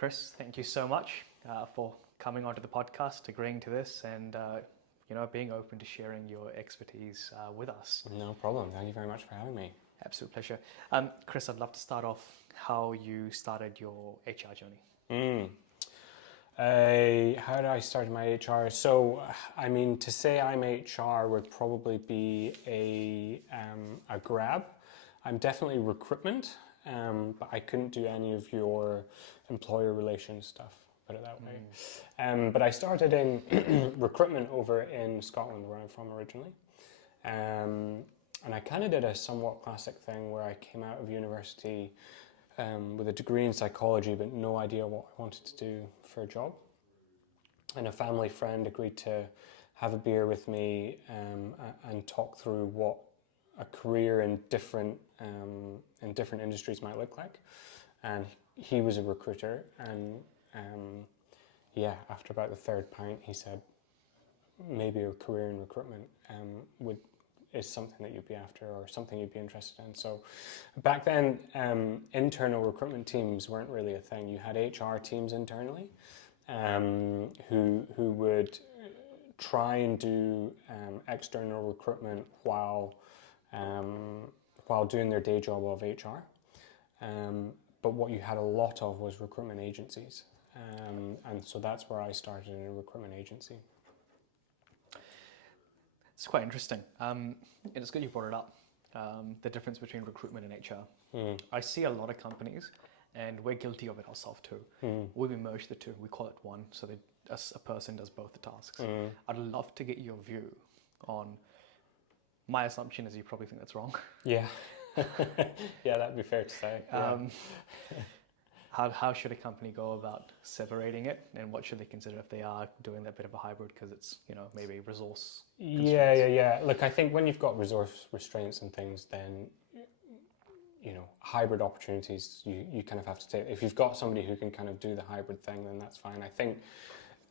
Chris, thank you so much for coming onto the podcast, agreeing to this, and being open to sharing your expertise with us. No problem. Thank you very much for having me. Absolute pleasure. Chris, I'd love to start off how you started your HR journey. How did I start my HR? So, to say I'm HR would probably be a grab. I'm definitely recruitment, but I couldn't do any of your employer relations stuff, put it that way. But I started in recruitment over in Scotland, where I'm from originally. And I kind of did a somewhat classic thing where I came out of university with a degree in psychology, but no idea what I wanted to do for a job. And a family friend agreed to have a beer with me and talk through what a career in different industries might look like. And he was a recruiter, and after about the third pint, he said maybe a career in recruitment is something that you'd be after or something you'd be interested in. So back then, internal recruitment teams weren't really a thing. You had HR teams internally who would try and do external recruitment while doing their day job of HR. But what you had a lot of was recruitment agencies. And so that's where I started in a recruitment agency. It's quite interesting. And it's good you brought it up, the difference between recruitment and HR. I see a lot of companies, and we're guilty of it ourselves too. We merge the two, we call it one, so that a person does both the tasks. I'd love to get your view on, my assumption is you probably think that's wrong. Yeah, yeah, that'd be fair to say. Yeah. How should a company go about separating it, and what should they consider if they are doing that bit of a hybrid because it's maybe resource constraints? Yeah. Look, I think when you've got resource restraints and things, then hybrid opportunities you kind of have to take. If you've got somebody who can kind of do the hybrid thing, then that's fine.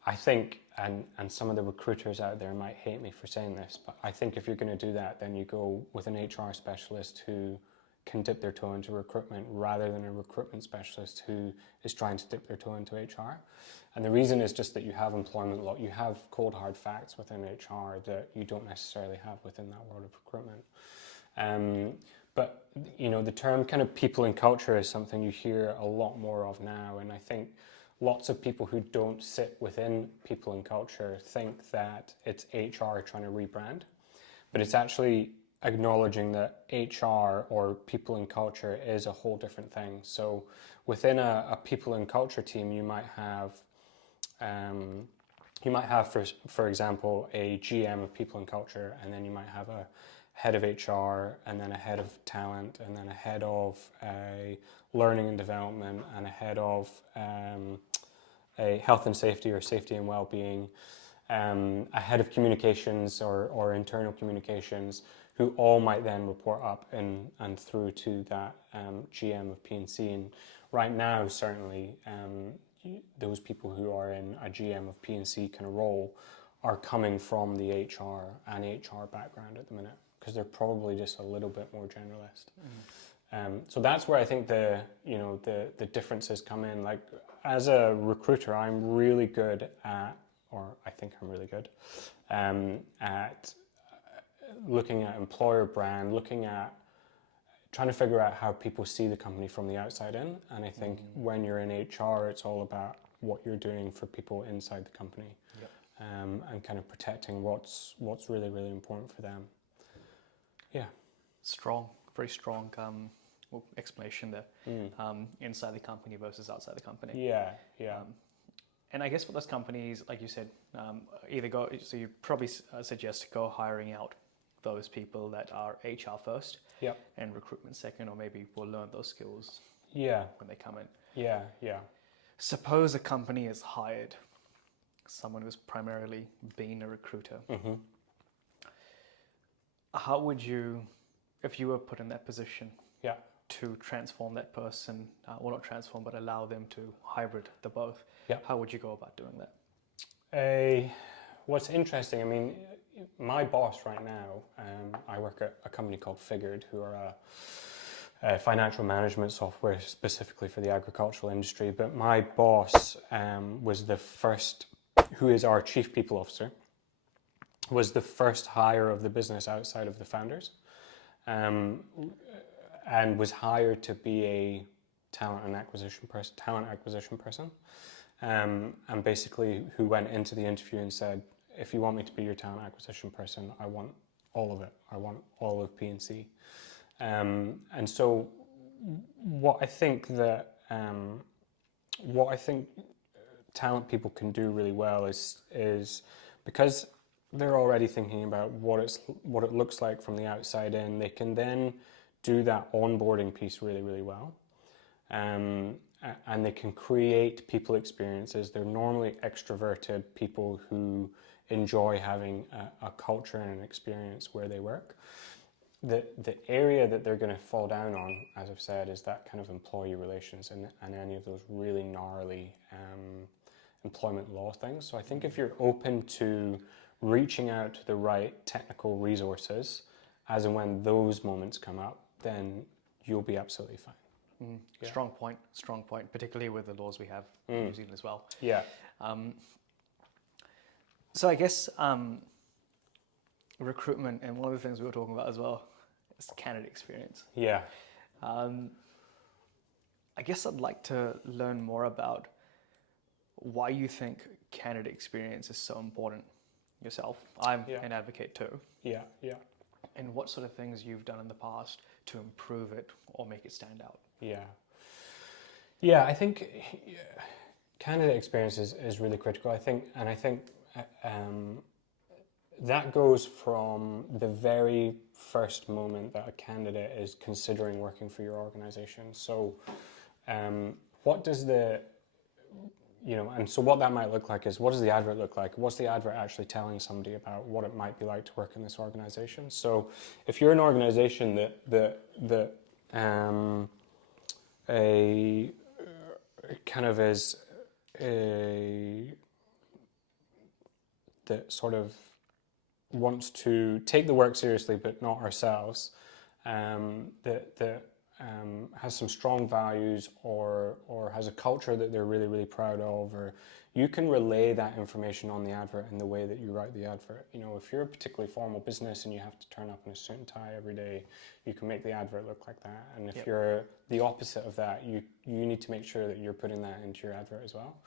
I think, and some of the recruiters out there might hate me for saying this, but I think if you're going to do that, then you go with an HR specialist who can dip their toe into recruitment rather than a recruitment specialist who is trying to dip their toe into HR. And the reason is just that you have employment law, you have cold hard facts within HR that you don't necessarily have within that world of recruitment. But the term kind of people and culture is something you hear a lot more of now, and I think lots of people who don't sit within people and culture think that it's HR trying to rebrand, but it's actually acknowledging that HR or people and culture is a whole different thing. So within a people and culture team, you might have for example, a GM of people and culture, and then you might have a head of HR, and then a head of talent, and then a head of learning and development, and a head of a health and safety or safety and well-being, a head of communications or internal communications, who all might then report up and through to that GM of P&C. And right now, certainly, those people who are in a GM of P&C kind of role are coming from the HR and HR background at the minute, because they're probably just a little bit more generalist. So that's where I think the differences come in. Like, as a recruiter, I'm really good at, or I think I'm really good at looking at employer brand, looking at trying to figure out how people see the company from the outside in. And I think when you're in HR, it's all about what you're doing for people inside the company. Yep. And kind of protecting what's really, really important for them. Yeah. Strong, very strong explanation there. Inside the company versus outside the company. Yeah. And I guess for those companies, like you said, so you probably suggest go hiring out those people that are HR first, and recruitment second, or maybe we'll learn those skills when they come in. Yeah. Suppose a company has hired someone who's primarily been a recruiter. How would you, if you were put in that position, to transform that person, well, not transform, but allow them to hybrid the both? How would you go about doing that? What's interesting, my boss right now, I work at a company called Figured, who are financial management software specifically for the agricultural industry. But my boss was the first, who is our chief people officer, was the first hire of the business outside of the founders, and was hired to be a talent acquisition person, and basically who went into the interview and said, if you want me to be your talent acquisition person, I want all of it. I want all of P&C. And so what I think talent people can do really well is because they're already thinking about what it looks like from the outside in, they can then do that onboarding piece really, really well. And they can create people experiences. They're normally extroverted people who enjoy having a culture and an experience where they work. The area that they're going to fall down on, as I've said, is that kind of employee relations and any of those really gnarly employment law things. So I think if you're open to reaching out to the right technical resources as and when those moments come up, then you'll be absolutely fine. Yeah. Strong point, particularly with the laws we have in New Zealand as well. Yeah. So I guess recruitment, and one of the things we were talking about as well is candidate experience. Yeah. I guess I'd like to learn more about why you think candidate experience is so important yourself. I'm an advocate too. Yeah, yeah. And what sort of things you've done in the past to improve it or make it stand out? Yeah. Yeah, I think candidate experience is really critical. I think that goes from the very first moment that a candidate is considering working for your organization. So what does and so what that might look like is, what does the advert look like? What's the advert actually telling somebody about what it might be like to work in this organization? So if you're an organization that sort of wants to take the work seriously but not ourselves, has some strong values or has a culture that they're really, really proud of, or you can relay that information on the advert in the way that you write the advert. You know, if you're a particularly formal business and you have to turn up in a suit and tie every day, you can make the advert look like that. And if you're the opposite of that, you need to make sure that you're putting that into your advert as well.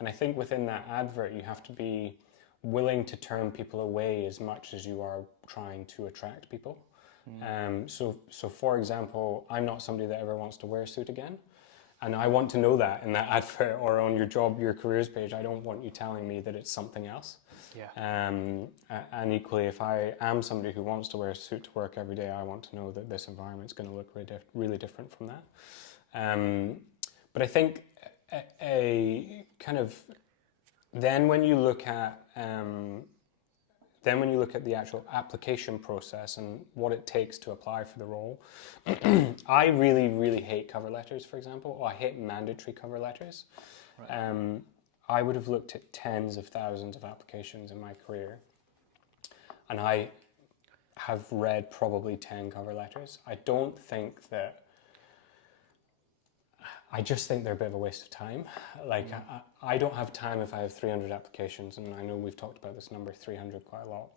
And I think within that advert, you have to be willing to turn people away as much as you are trying to attract people. So for example, I'm not somebody that ever wants to wear a suit again. And I want to know that in that advert or on your careers page. I don't want you telling me that it's something else. Yeah. And equally, if I am somebody who wants to wear a suit to work every day, I want to know that this environment's going to look really different from that. But I think a kind of, then when you look at the actual application process and what it takes to apply for the role, I really, really hate cover letters, for example, or I hate mandatory cover letters. Right. I would have looked at tens of thousands of applications in my career, and I have read probably 10 cover letters. I just think they're a bit of a waste of time. Like, I don't have time if I have 300 applications, and I know we've talked about this number 300 quite a lot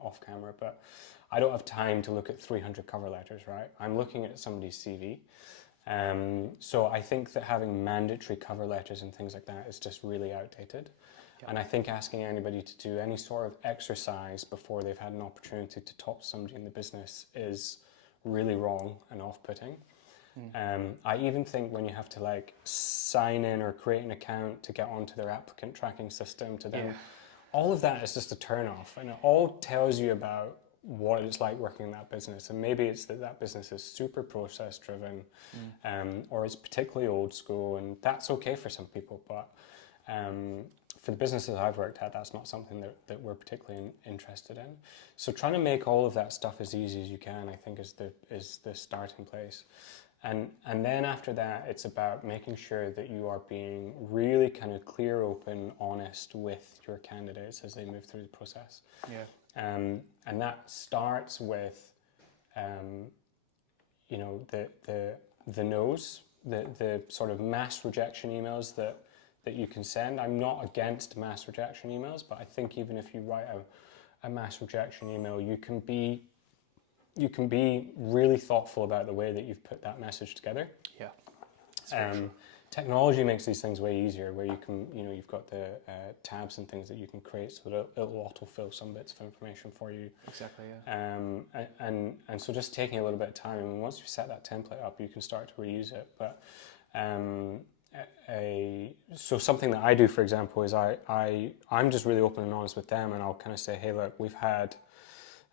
off camera, but I don't have time to look at 300 cover letters, right? I'm looking at somebody's CV. So I think that having mandatory cover letters and things like that is just really outdated. Yep. And I think asking anybody to do any sort of exercise before they've had an opportunity to talk to somebody in the business is really wrong and off-putting. I even think when you have to like sign in or create an account to get onto their applicant tracking system to them, all of that is just a turn off, and it all tells you about what it's like working in that business. And maybe it's that business is super process driven, or it's particularly old school, and that's okay for some people, but for the businesses I've worked at, that's not something that we're particularly interested in. So trying to make all of that stuff as easy as you can, I think, is the starting place. And then after that, it's about making sure that you are being really kind of clear, open, honest with your candidates as they move through the process. Yeah. And that starts with, you know, the no's, the sort of mass rejection emails that you can send. I'm not against mass rejection emails, but I think even if you write a mass rejection email, you can be really thoughtful about the way that you've put that message together. Yeah. Technology makes these things way easier, where you can, you know, you've got the tabs and things that you can create so that it'll autofill some bits of information for you. Exactly, yeah. And so just taking a little bit of time, I mean, once you set that template up, you can start to reuse it. But so something that I do, for example, is I'm just really open and honest with them, and I'll kind of say, hey, look, we've had,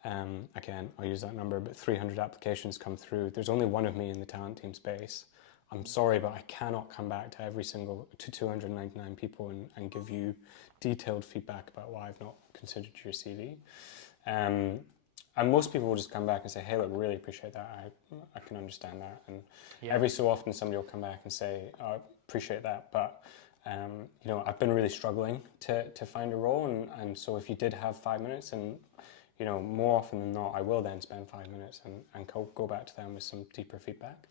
again, I'll use that number, but 300 applications come through. There's only one of me in the talent team space. I'm sorry, but I cannot come back to 299 people and give you detailed feedback about why I've not considered your CV. And most people will just come back and say, hey, look, really appreciate that. I can understand that. And every so often somebody will come back and say, oh, I appreciate that, but you know, I've been really struggling to find a role. And so if you did have 5 minutes, and you know, more often than not, I will then spend 5 minutes and go back to them with some deeper feedback.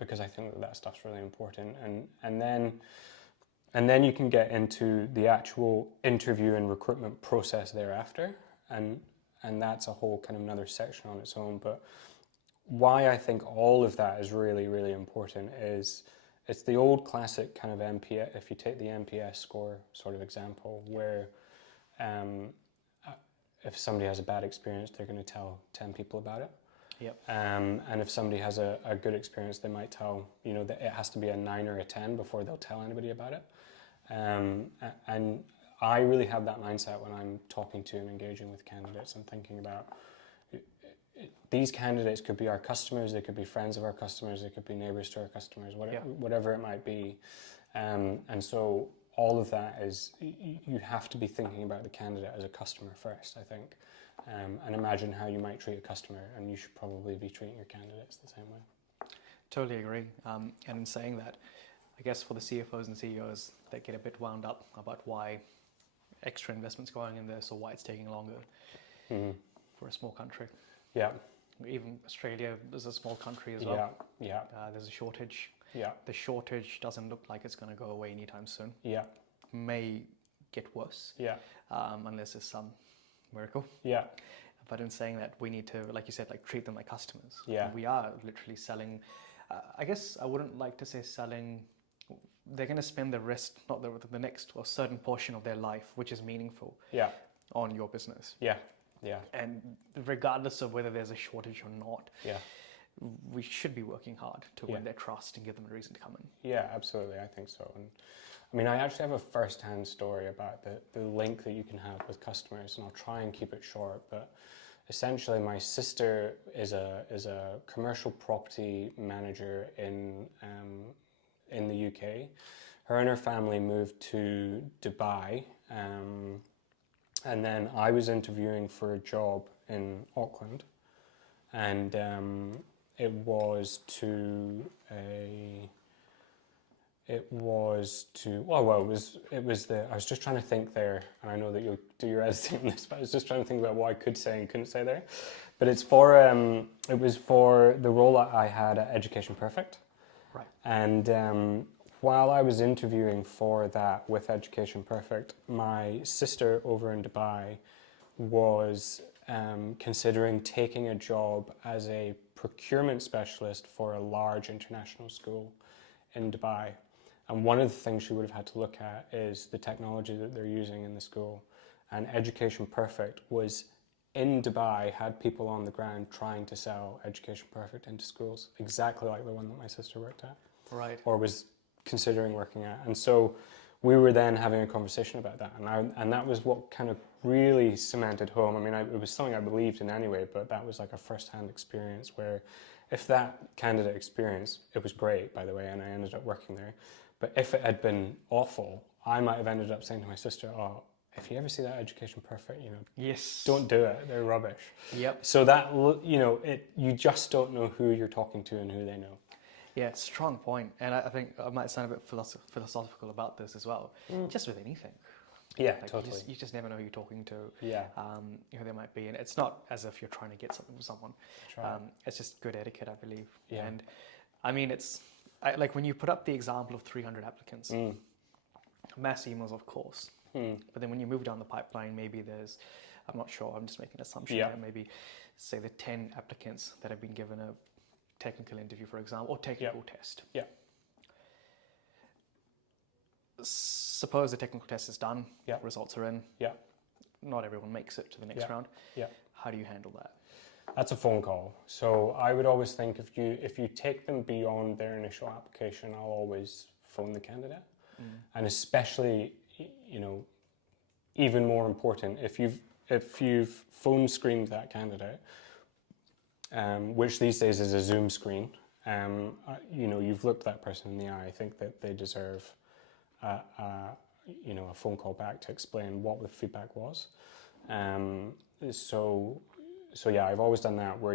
Because I think that stuff's really important. And then you can get into the actual interview and recruitment process thereafter. And that's a whole kind of another section on its own. But why I think all of that is really, really important is it's the old classic kind of NPS, if you take the NPS score sort of example, where if somebody has a bad experience, they're going to tell 10 people about it. Yep. And if somebody has a good experience, they might tell, you know, that it has to be a 9 or a 10 before they'll tell anybody about it. And I really have that mindset when I'm talking to and engaging with candidates and thinking about these candidates could be our customers, they could be friends of our customers, they could be neighbors to our customers, whatever it might be. And so all of that is, you have to be thinking about the candidate as a customer first, I think. And imagine how you might treat a customer, and you should probably be treating your candidates the same way. Totally agree. And in saying that, I guess for the CFOs and CEOs that get a bit wound up about why extra investments going in this or why it's taking longer for a small country. Yeah. Even Australia is a small country as well. Yeah. There's a shortage. Yeah. The shortage doesn't look like it's going to go away anytime soon. Yeah. May get worse. Yeah. Unless there's some miracle. Yeah. But in saying that, we need to, like you said, like treat them like customers. Yeah. We are literally selling. I guess I wouldn't like to say selling. They're going to spend the rest, not the next or certain portion of their life, which is meaningful. Yeah. On your business. Yeah. Yeah. And regardless of whether there's a shortage or not. Yeah. We should be working hard to win their trust and give them a reason to come in. Yeah, absolutely. I think so. And I mean, I actually have a first-hand story about the link that you can have with customers, and I'll try and keep it short. But essentially, my sister is a commercial property manager in the UK. Her and her family moved to Dubai, and then I was interviewing for a job in Auckland, and it was I was just trying to think there, and I know that you'll do your editing on this, but I was just trying to think about what I could say and couldn't say there. But it was for the role that I had at Education Perfect. Right. And while I was interviewing for that with Education Perfect, my sister over in Dubai was considering taking a job as a procurement specialist for a large international school in Dubai. And one of the things she would have had to look at is the technology that they're using in the school. And Education Perfect was in Dubai, had people on the ground trying to sell Education Perfect into schools, exactly like the one that my sister worked at. Right. Or was considering working at. And so we were then having a conversation about that. And that was what kind of really cemented home. I mean, it was something I believed in anyway, but that was like a first-hand experience where if that candidate experience, it was great, by the way, and I ended up working there. But if it had been awful, I might have ended up saying to my sister, oh, if you ever see that Education Perfect, yes, don't do it. They're rubbish. Yep. So that, you just don't know who you're talking to and who they know. Yeah, strong point. And I think I might sound a bit philosophical about this as well. Just with anything. Yeah, Like totally. you just never know who you're talking to, Yeah, who they might be, and it's not as if you're trying to get something from someone. that's right. It's just good etiquette, I believe. Yeah. And I mean, like when you put up the example of 300 applicants, mass emails, of course. But then when you move down the pipeline, maybe there's, I'm not sure, I'm just making an assumption Yeah. there, maybe say the 10 applicants that have been given a technical interview, for example, or technical test. Yeah. Suppose the technical test is done, Yeah. results are in. Yeah. Not everyone makes it to the next round. Yeah. How do you handle that? That's a phone call. So I would always think if you take them beyond their initial application, I'll always phone the candidate. And especially, you know, even more important, if you've phone screened that candidate, which these days is a Zoom screen, you know, you've looked that person in the eye. I think that they deserve you know, a phone call back to explain what the feedback was. So yeah, I've always done that, where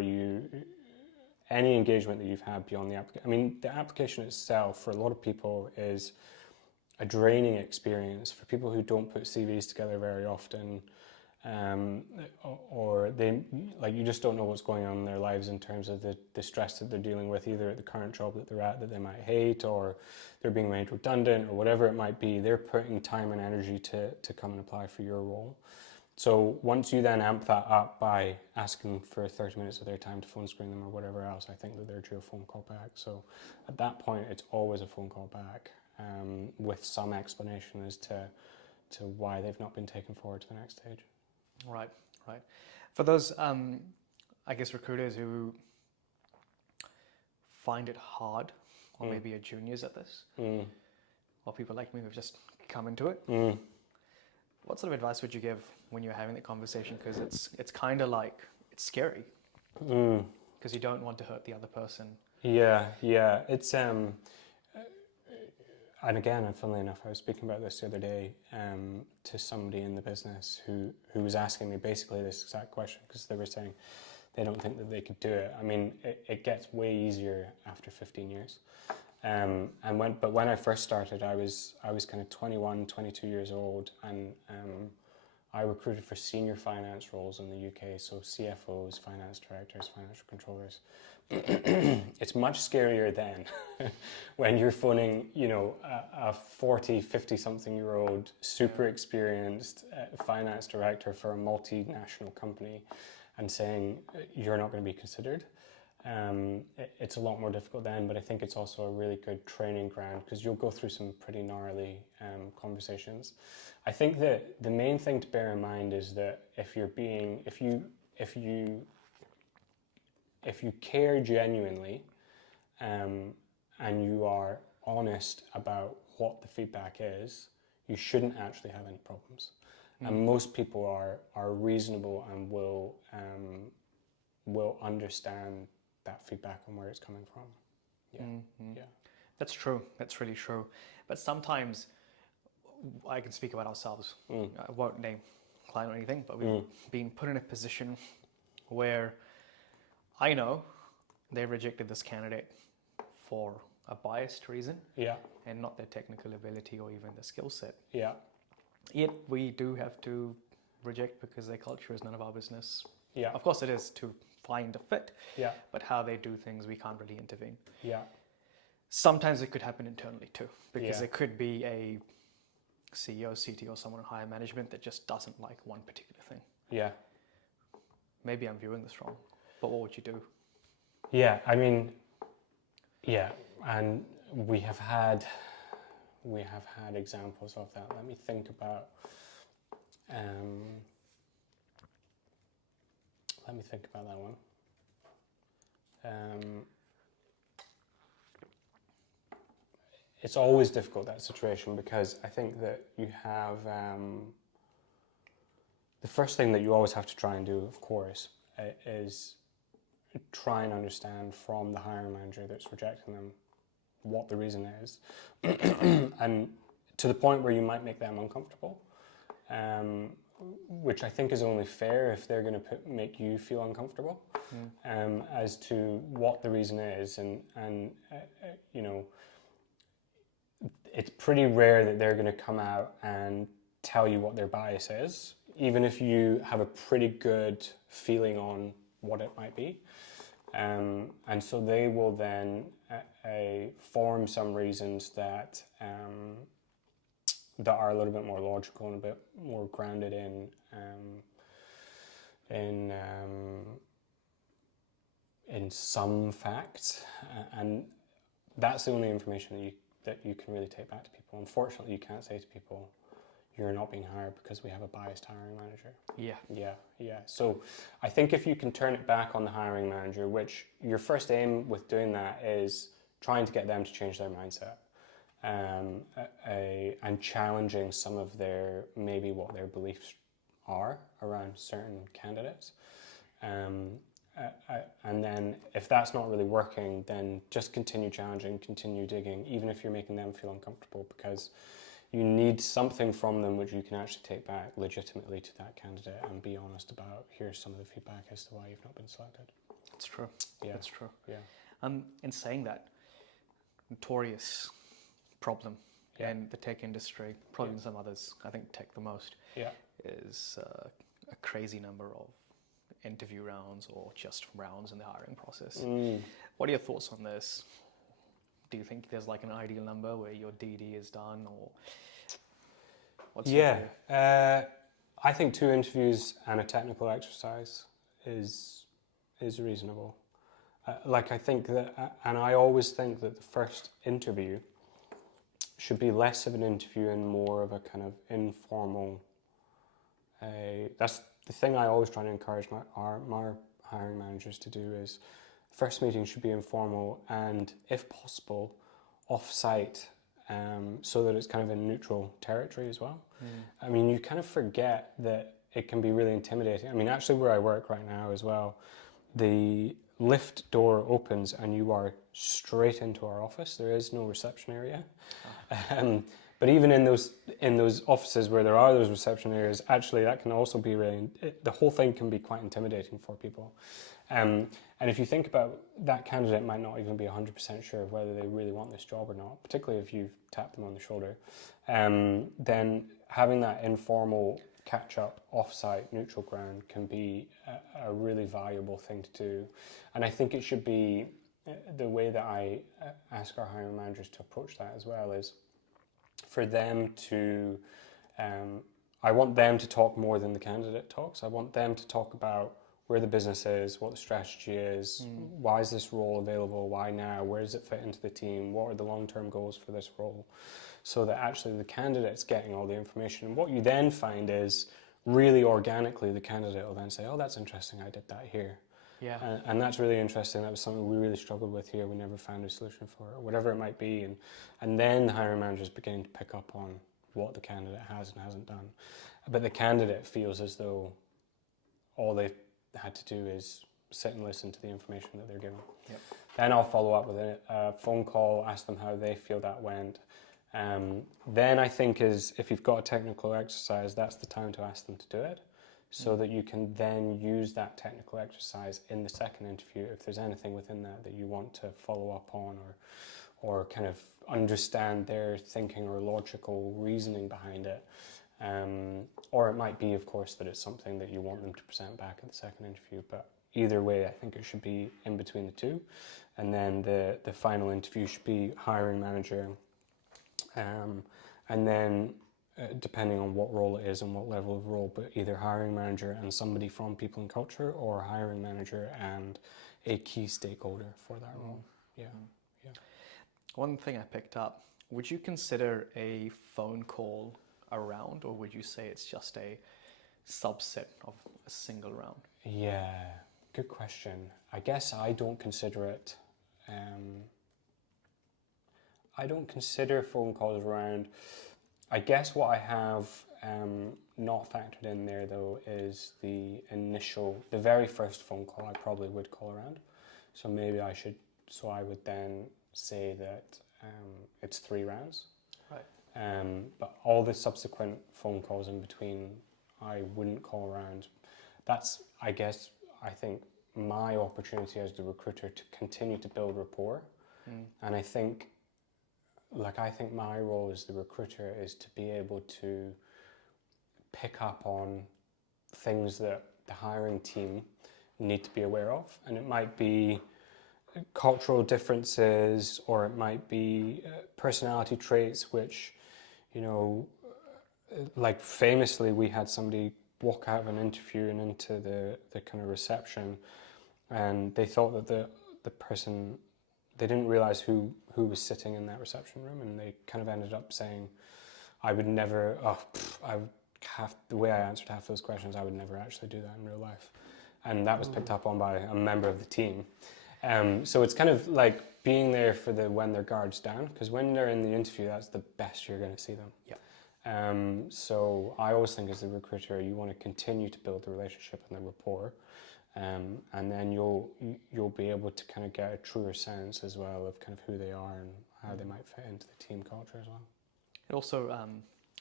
any engagement that you've had beyond the application. I mean, the application itself for a lot of people is a draining experience. For people who don't put CVs together very often, or they, like, you just don't know what's going on in their lives in terms of the stress that they're dealing with, either at the current job that they're at that they might hate, or they're being made redundant, or whatever it might be. They're putting time and energy to come and apply for your role. So once you then amp that up by asking for 30 minutes of their time to phone screen them or whatever else, I think that they're due a phone call back. So at that point, it's always a phone call back, with some explanation as to why they've not been taken forward to the next stage. Right. For those, I guess, recruiters who find it hard, or maybe are juniors at this, or people like me who've just come into it, what sort of advice would you give when you're having the conversation? Because it's kind of like, it's scary, because you don't want to hurt the other person. Yeah, it's and again, and funnily enough, I was speaking about this the other day to somebody in the business who was asking me basically this exact question, because they were saying they don't think that they could do it. I mean, it gets way easier after 15 years. But when I first started, I was kind of 21, 22 years old, and I recruited for senior finance roles in the UK, so CFOs, finance directors, financial controllers. It's much scarier then when you're phoning, you know, a 40, 50-something-year-old, super experienced finance director for a multinational company and saying you're not going to be considered. It's a lot more difficult then, but I think it's also a really good training ground, because you'll go through some pretty gnarly conversations. I think that the main thing to bear in mind is that if you care genuinely, and you are honest about what the feedback is, you shouldn't actually have any problems. And most people are reasonable and will understand that feedback and where it's coming from. Yeah. That's true. That's really true. But sometimes, I can speak about ourselves. I won't name client or anything, but we've been put in a position where I know they rejected this candidate for a biased reason, and not their technical ability or even their skill set. Yet we do have to reject because their culture is none of our business. Of course it is to find a fit, but how they do things, we can't really intervene. Sometimes it could happen internally too, because there could be a CEO, CTO, or someone in higher management that just doesn't like one particular thing. Maybe I'm viewing this wrong, but what would you do? I mean, and we have had examples of that. Let me think about that one. It's always difficult, that situation, because I think that you have the first thing that you always have to try and do, of course, is try and understand from the hiring manager that's rejecting them what the reason is, and to the point where you might make them uncomfortable, which I think is only fair if they're going to make you feel uncomfortable, as to what the reason is, and you know, it's pretty rare that they're going to come out and tell you what their bias is, even if you have a pretty good feeling on what it might be. And so they will then form some reasons that that are a little bit more logical and a bit more grounded in some facts, and that's the only information that you can really take back to people. Unfortunately, you can't say to people, "You're not being hired because we have a biased hiring manager." Yeah. So I think if you can turn it back on the hiring manager, which your first aim with doing that is trying to get them to change their mindset, and challenging some of maybe what their beliefs are around certain candidates. And then if that's not really working, then just continue challenging, continue digging, even if you're making them feel uncomfortable, because you need something from them which you can actually take back legitimately to that candidate and be honest about, here's some of the feedback as to why you've not been selected. That's true. Yeah. That's true. Yeah. In saying that, notorious problem in the tech industry, probably in some others, I think tech the most, is a crazy number of interview rounds or just rounds in the hiring process. What are your thoughts on this? Do you think there's like an ideal number where your DD is done, or what's your view? I think 2 interviews and a technical exercise is reasonable. I think that, and I always think that the first interview should be less of an interview and more of a kind of informal. That's the thing I always try to encourage my hiring managers to do is first meeting should be informal and, if possible, off-site, so that it's kind of in neutral territory as well. I mean, you kind of forget that it can be really intimidating. I mean, actually where I work right now as well, the lift door opens and you are straight into our office. There is no reception area. But even in those offices where there are those reception areas, actually that can also be the whole thing can be quite intimidating for people. And if you think about that candidate might not even be 100% sure of whether they really want this job or not, particularly if you've tapped them on the shoulder, then having that informal catch-up, off-site, neutral ground can be a really valuable thing to do. And I think it should be, the way that I ask our hiring managers to approach that as well is for them to, I want them to talk more than the candidate talks. I want them to talk about where the business is, what the strategy is, why is this role available, why now, where does it fit into the team, what are the long-term goals for this role, so that actually the candidate's getting all the information. And what you then find is, really organically, the candidate will then say, oh, that's interesting, I did that here. Yeah. And that's really interesting, that was something we really struggled with here, we never found a solution for it, or whatever it might be. And then the hiring manager is beginning to pick up on what the candidate has and hasn't done. But the candidate feels as though all they've had to do is sit and listen to the information that they're given. Yep. Then I'll follow up with a phone call, ask them how they feel that went. Then I think if you've got a technical exercise, that's the time to ask them to do it, so that you can then use that technical exercise in the second interview if there's anything within that you want to follow up on, or kind of understand their thinking or logical reasoning behind it. Or it might be, of course, that it's something that you want them to present back at the second interview. But either way, I think it should be in between the two. And then the final interview should be hiring manager. And then, depending on what role it is and what level of role, but either hiring manager and somebody from people and culture, or hiring manager and a key stakeholder for that role. Yeah. One thing I picked up, would you consider a phone call a round, or would you say it's just a subset of a single round? Yeah, good question. I guess I don't consider it. I don't consider phone calls around. I guess what I have not factored in there though is the very first phone call I probably would call around. So maybe I would then say that it's 3 rounds. Right. But all the subsequent phone calls in between, I wouldn't call around. That's, I think, my opportunity as the recruiter to continue to build rapport. And I think my role as the recruiter is to be able to pick up on things that the hiring team need to be aware of. And it might be cultural differences, or it might be personality traits, which, you know, like famously, we had somebody walk out of an interview and into the kind of reception, and they thought that the person, they didn't realize who was sitting in that reception room, and they kind of ended up saying, I would never, the way I answered half those questions, I would never actually do that in real life. And that was picked up on by a member of the team. So it's kind of like being there for when their guard's down, because when they're in the interview, that's the best you're going to see them. Yeah. So I always think as a recruiter, you want to continue to build the relationship and the rapport, and then you'll be able to kind of get a truer sense as well of kind of who they are and how they might fit into the team culture as well. And also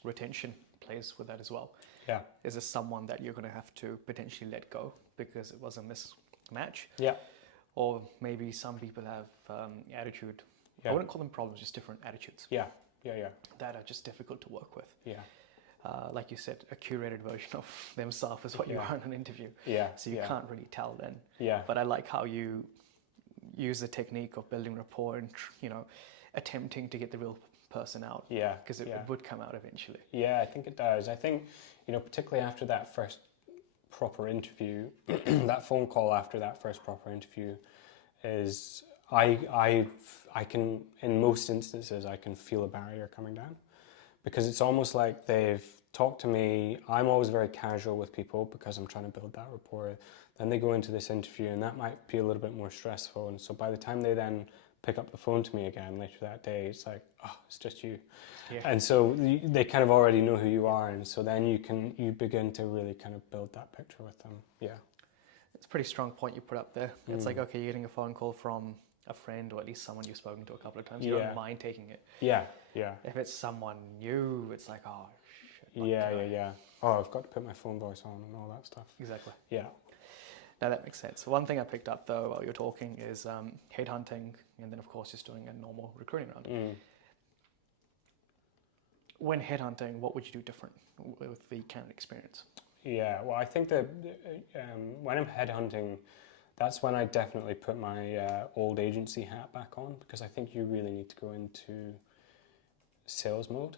retention plays with that as well. Yeah. Is this someone that you're going to have to potentially let go because it was a mismatch? Yeah. Or maybe some people have attitude. Yeah. I wouldn't call them problems, just different attitudes. Yeah. That are just difficult to work with. Yeah. Like you said, a curated version of themselves is what you are in an interview. Yeah. So you can't really tell then. Yeah. But I like how you use the technique of building rapport and, you know, attempting to get the real person out. Yeah. Because it would come out eventually. Yeah, I think it does. I think, you know, particularly after that first proper interview, that phone call after that first proper interview is, I can, in most instances, I can feel a barrier coming down, because it's almost like they've talked to me. I'm always very casual with people because I'm trying to build that rapport. Then they go into this interview and that might be a little bit more stressful. And so by the time they then pick up the phone to me again later that day, it's like, oh, it's just you. Yeah. And so they kind of already know who you are. And so then you begin to really kind of build that picture with them. Yeah. It's a pretty strong point you put up there. It's like, okay, you're getting a phone call from a friend, or at least someone you've spoken to a couple of times. You don't mind taking it. Yeah. If it's someone new, it's like, oh, shit. Yeah. Oh, I've got to put my phone voice on and all that stuff. Exactly. Yeah. Now that makes sense. One thing I picked up though while you're talking is headhunting, and then of course just doing a normal recruiting round. When headhunting, what would you do different with the candidate experience? Yeah, well, I think that when I'm headhunting, that's when I definitely put my old agency hat back on, because I think you really need to go into sales mode.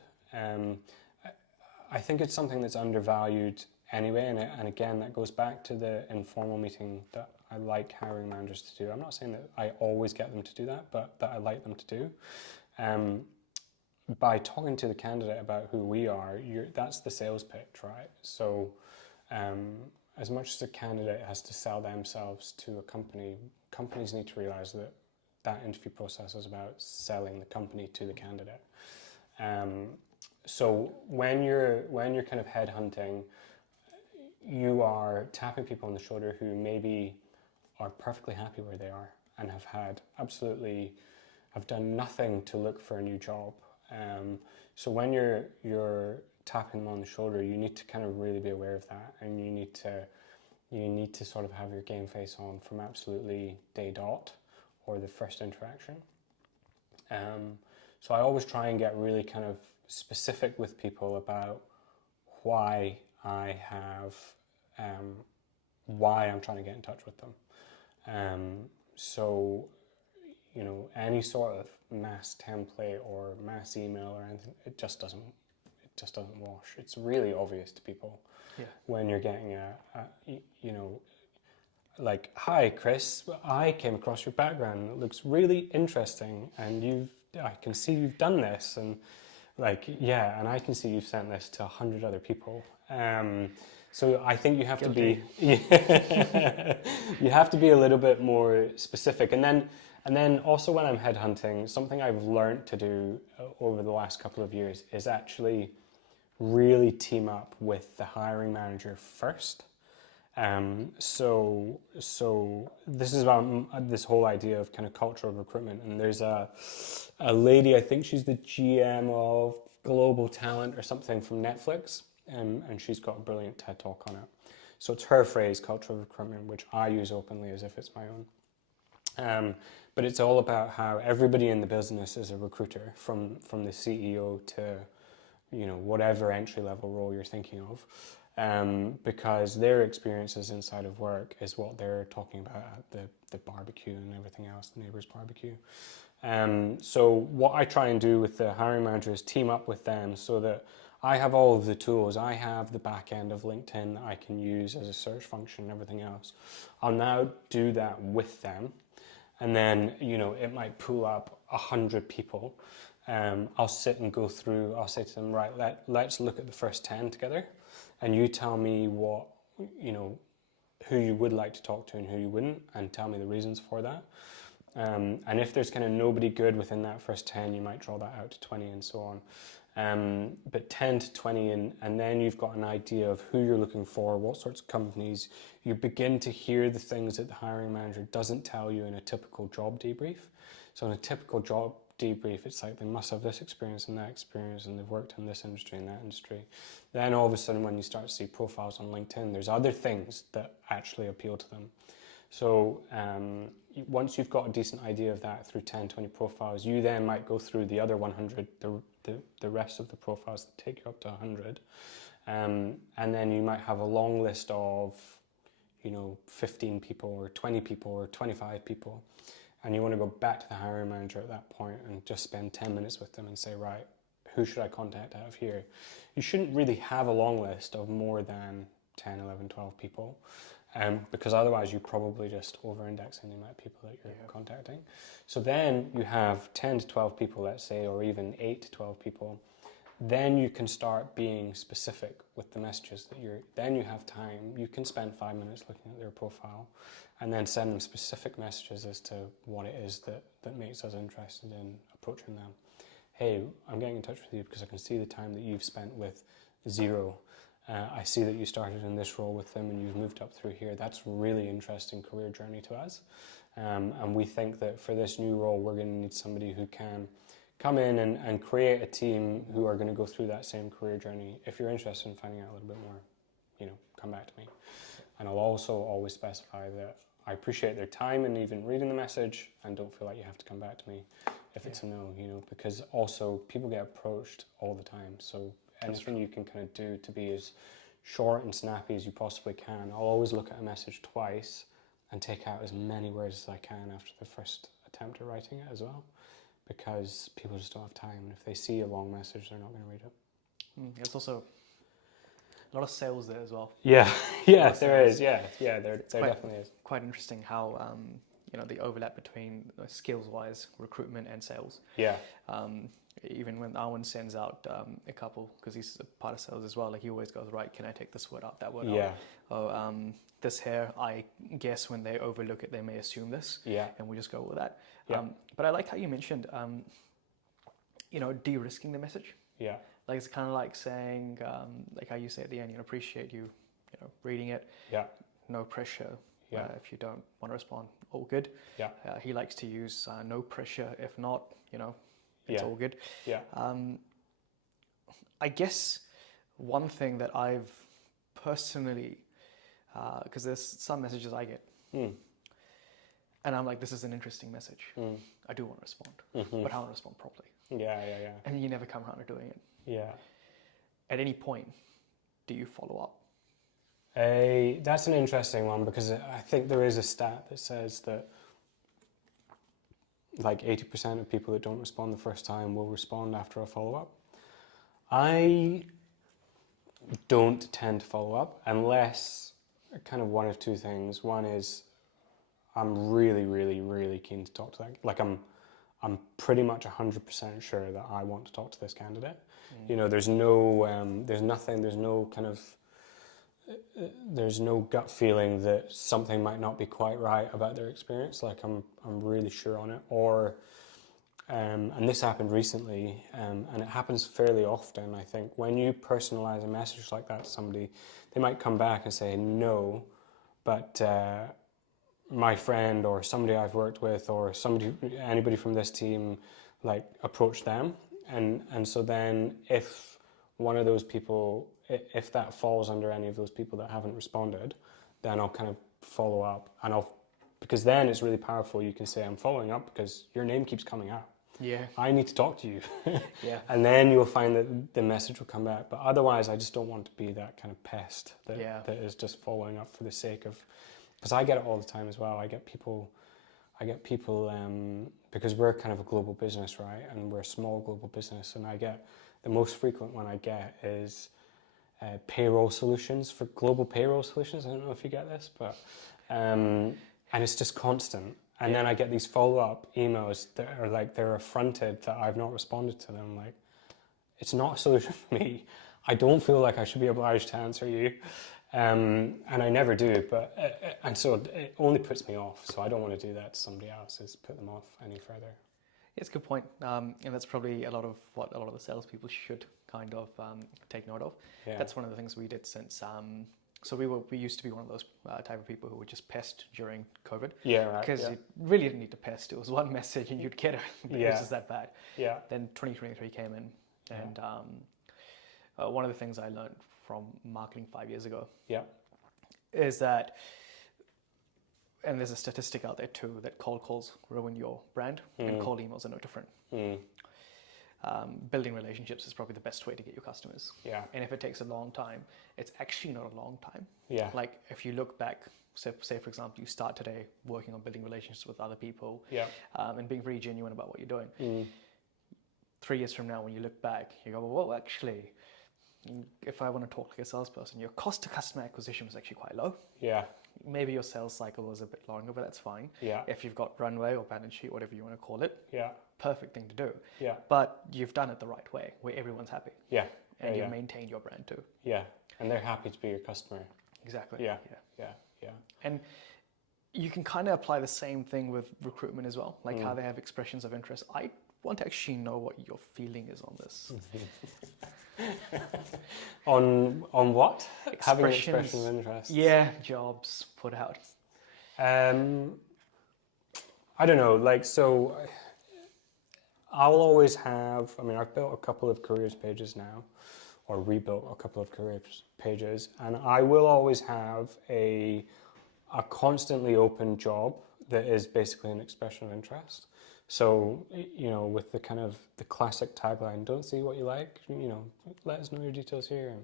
I think it's something that's undervalued anyway, and again, that goes back to the informal meeting that I like hiring managers to do. I'm not saying that I always get them to do that, but that I like them to do. By talking to the candidate about who we are, that's the sales pitch, right? So as much as the candidate has to sell themselves to a company, companies need to realize that that interview process is about selling the company to the candidate. So when you're kind of headhunting, you are tapping people on the shoulder who maybe are perfectly happy where they are and have done nothing to look for a new job. So when you're tapping them on the shoulder, you need to kind of really be aware of that, and you need to sort of have your game face on from absolutely day dot or the first interaction. So I always try and get really kind of specific with people about why I'm trying to get in touch with them. So, you know, any sort of mass template or mass email or anything, it just doesn't wash. It's really obvious to people when you're getting like, hi Chris, I came across your background. It looks really interesting, and I can see you've done this, and like, yeah, and I can see you've sent this to 100 other people. So I think you have to be, you have to be a little bit more specific. And then also when I'm headhunting, something I've learned to do over the last couple of years is actually really team up with the hiring manager first. So this is about this whole idea of kind of cultural recruitment. And there's a lady, I think she's the GM of Global Talent or something from Netflix. And she's got a brilliant TED Talk on it. So it's her phrase, cultural recruitment, which I use openly as if it's my own. But it's all about how everybody in the business is a recruiter, from the CEO whatever entry-level role you're thinking of, because their experiences inside of work is what they're talking about at the barbecue and everything else, the neighbor's barbecue. So what I try and do with the hiring manager is team up with them so that I have all of the tools. I have the back end of LinkedIn that I can use as a search function and everything else. I'll now do that with them. And then, it might pull up 100 people. I'll sit and go through, I'll say to them, right, let's look at the first 10 together. And you tell me what, who you would like to talk to and who you wouldn't, and tell me the reasons for that. And if there's kind of nobody good within that first 10, you might draw that out to 20 and so on. But 10 to 20, and then you've got an idea of who you're looking for, what sorts of companies. You begin to hear the things that the hiring manager doesn't tell you in a typical job debrief. So in a typical job debrief, it's like they must have this experience and that experience, and they've worked in this industry and that industry. Then all of a sudden, when you start to see profiles on LinkedIn, there's other things that actually appeal to them. So once you've got a decent idea of that through 10, 20 profiles, you then might go through the other 100, the rest of the profiles that take you up to 100. And then you might have a long list of, 15 people or 20 people or 25 people. And you want to go back to the hiring manager at that point and just spend 10 minutes with them and say, right, who should I contact out of here? You shouldn't really have a long list of more than 10, 11, 12 people. Because otherwise you're probably just over-indexing the amount of people that you're contacting. So then you have 10 to 12 people, let's say, or even 8 to 12 people. Then you can start being specific with the messages then you have time. You can spend 5 minutes looking at their profile and then send them specific messages as to what it is that makes us interested in approaching them. Hey, I'm getting in touch with you because I can see the time that you've spent with Zero. I see that you started in this role with them and you've moved up through here. That's a really interesting career journey to us. And we think that for this new role, we're going to need somebody who can come in and create a team who are going to go through that same career journey. If you're interested in finding out a little bit more, come back to me. And I'll also always specify that I appreciate their time and even reading the message, and don't feel like you have to come back to me if it's a no, because also people get approached all the time. So anything you can kind of do to be as short and snappy as you possibly can. I'll always look at a message twice and take out as many words as I can after the first attempt at writing it as well, because people just don't have time. And if they see a long message, they're not going to read it. There's also a lot of sales there as well. Yeah, there is. Yeah, there definitely is. Quite interesting how the overlap between skills-wise recruitment and sales. Yeah. Even when Arwen sends out a couple, because he's a part of sales as well, like he always goes, right, can I take this word out, that word out? Oh, this here, I guess when they overlook it, they may assume this. Yeah. And we just go with that. Yeah. But I like how you mentioned, de-risking the message. Yeah. Like it's kind of like saying, like how you say at the end, appreciate you, reading it. Yeah. No pressure. Yeah. If you don't want to respond, all good. Yeah. He likes to use no pressure. If not, it's all good. Yeah. I guess one thing that I've personally, because there's some messages I get, and I'm like, this is an interesting message. I do want to respond, but I want to respond properly. Yeah. And you never come around to doing it. Yeah. At any point, do you follow up? That's an interesting one, because I think there is a stat that says that like 80% of people that don't respond the first time will respond after a follow-up. I don't tend to follow up unless kind of one of two things. One is I'm really, really, really keen to talk to that. Like I'm pretty much 100% sure that I want to talk to this candidate. There's no gut feeling that something might not be quite right about their experience. Like I'm really sure on it. Or, and this happened recently, and it happens fairly often, I think. When you personalize a message like that to somebody, they might come back and say, no, but my friend or somebody I've worked with or anybody from this team, like, approached them. And so then if one of those people, if that falls under any of those people that haven't responded, then I'll kind of follow up, because then it's really powerful. You can say, I'm following up because your name keeps coming up. Yeah. I need to talk to you. Yeah. And then you'll find that the message will come back. But otherwise, I just don't want to be that kind of pest that is just following up for the sake of, because I get it all the time as well. I get people, because we're kind of a global business, right? And we're a small global business. And the most frequent one I get is payroll solutions for global payroll solutions. I don't know if you get this, but, and it's just constant. And then I get these follow-up emails that are like, they're affronted that I've not responded to them. Like, it's not a solution for me. I don't feel like I should be obliged to answer you. And I never do, and so it only puts me off. So I don't want to do that to somebody else, is put them off any further. It's a good point. And that's probably a lot of what a lot of the salespeople should kind of take note of. Yeah. That's one of the things we did since, so we used to be one of those type of people who would just pest during COVID. Yeah, right. Because you really didn't need to pest. It was one message and you'd get it. It was just that bad. Yeah. Then 2023 came in, and one of the things I learned from marketing 5 years ago is that, and there's a statistic out there too, that cold calls ruin your brand and cold emails are no different. Building relationships is probably the best way to get your customers. Yeah. And if it takes a long time, it's actually not a long time. Yeah. Like if you look back, say for example, you start today working on building relationships with other people, and being very genuine about what you're doing. 3 years from now, when you look back, you go, well, actually, if I want to talk like a salesperson, your cost to customer acquisition was actually quite low. Yeah. Maybe your sales cycle was a bit longer, but that's fine. Yeah. If you've got runway or balance sheet, whatever you want to call it, perfect thing to do. Yeah. But you've done it the right way, where everyone's happy. Yeah. And you've maintained your brand too. Yeah. And they're happy to be your customer. Exactly. Yeah. Yeah. Yeah. Yeah. And you can kind of apply the same thing with recruitment as well, like how they have expressions of interest. I want to actually know what your feeling is on this. On what? Having an Expressions. expression of interest. Yeah, jobs put out. I don't know, like, so I'll always have, I mean, I've built a couple of careers pages now, or rebuilt a couple of careers pages, and I will always have a constantly open job that is basically an expression of interest. So, you know, with the kind of the classic tagline, don't see what you like, you know, let us know your details here.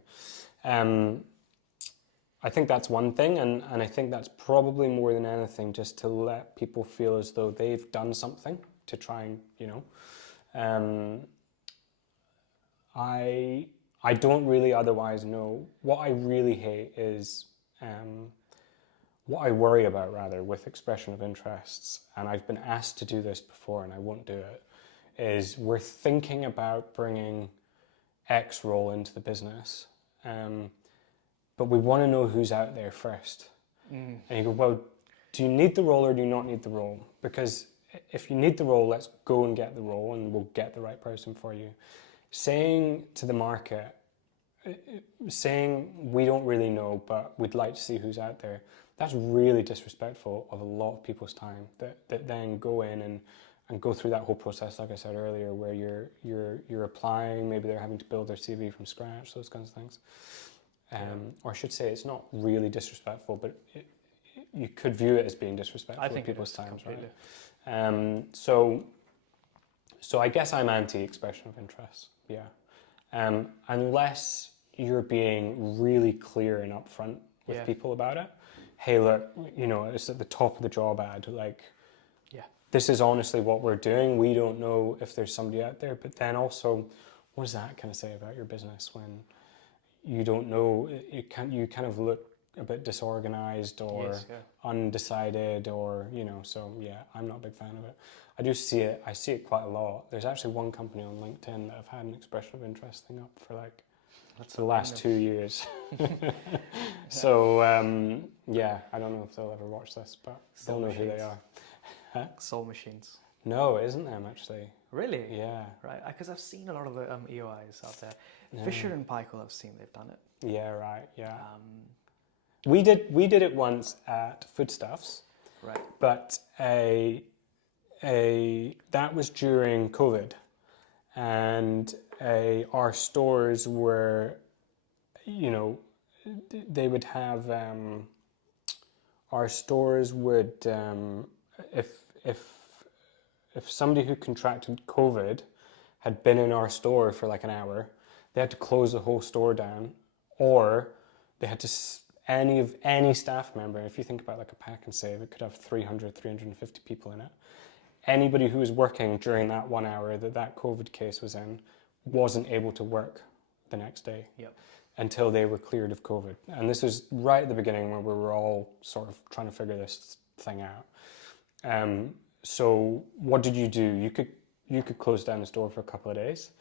I think that's one thing, and I think that's probably more than anything just to let people feel as though they've done something to try and, you know. I don't really otherwise know. What I really hate is, what I worry about rather with expression of interests, and I've been asked to do this before and I won't do it, is we're thinking about bringing X role into the business, but we want to know who's out there first. And you go, well, do you need the role or do you not need the role? Because if you need the role, let's go and get the role and we'll get the right person for you. Saying to the market, saying we don't really know, but we'd like to see who's out there, that's really disrespectful of a lot of people's time that then go in and go through that whole process, like I said earlier, where you're applying, maybe they're having to build their CV from scratch, those kinds of things. Or I should say it's not really disrespectful, but you could view it as being disrespectful of people's times, completely. Right? So I guess I'm anti-expression of interest, unless you're being really clear and upfront with people about it. Hey, look, you know, it's at the top of the job ad, like, this is honestly what we're doing. We don't know if there's somebody out there, but then also, what does that kind of say about your business when you don't know? You kind of look a bit disorganized or undecided, or, you know. So I'm not a big fan of it. I do see it. I see it quite a lot. There's actually one company on LinkedIn that I've had an expression of interest thing up for like the last 2 years. So I don't know if they'll ever watch this, but they'll know who they are. Huh? Soul Machines. No, it isn't them actually. Really? Yeah. Right, because I've seen a lot of the EOIs out there. Fisher and Paykel, I've seen they've done it. Yeah, right. Yeah. We did it once at Foodstuffs. Right. But that was during COVID, and our stores were, you know, they would have our stores would if somebody who contracted COVID had been in our store for like an hour, they had to close the whole store down, or they had to any staff member. If you think about like a pack and save, it could have 300, 350 people in it. Anybody who was working during that 1 hour that COVID case was in wasn't able to work the next day. Yep. Until they were cleared of COVID. And this was right at the beginning where we were all sort of trying to figure this thing out. So what did you do? You could close down the store for a couple of days,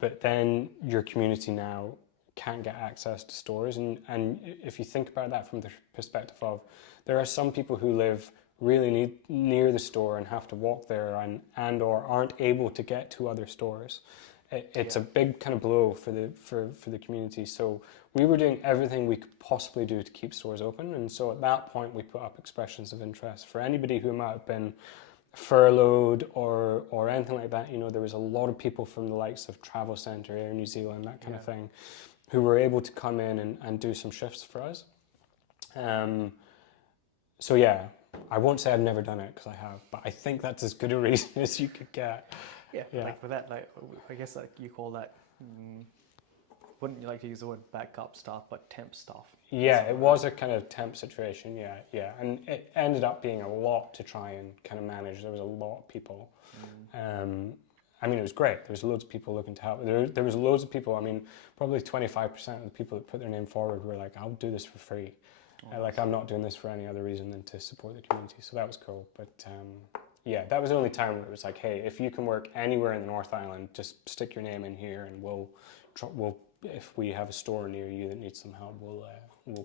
but then your community now can't get access to stores. And if you think about that from the perspective of, there are some people who live really near the store and have to walk there and or aren't able to get to other stores. It's a big kind of blow for the community. So we were doing everything we could possibly do to keep stores open. And so at that point, we put up expressions of interest for anybody who might have been furloughed or anything like that. You know, there was a lot of people from the likes of Travel Centre, Air New Zealand, that kind of thing, who were able to come in and do some shifts for us. So yeah, I won't say I've never done it, because I have, but I think that's as good a reason as you could get. Yeah, like for that, like I guess like you call that, wouldn't you like to use the word backup staff, but temp staff? Yeah, it was a kind of temp situation, yeah. And it ended up being a lot to try and kind of manage. There was a lot of people. I mean, it was great. There was loads of people looking to help. There was loads of people, I mean, probably 25% of the people that put their name forward were like, I'll do this for free. Like, I'm not doing this for any other reason than to support the community. So that was cool. But yeah, that was the only time where it was like, hey, if you can work anywhere in the North Island, just stick your name in here, and we'll if we have a store near you that needs some help, we'll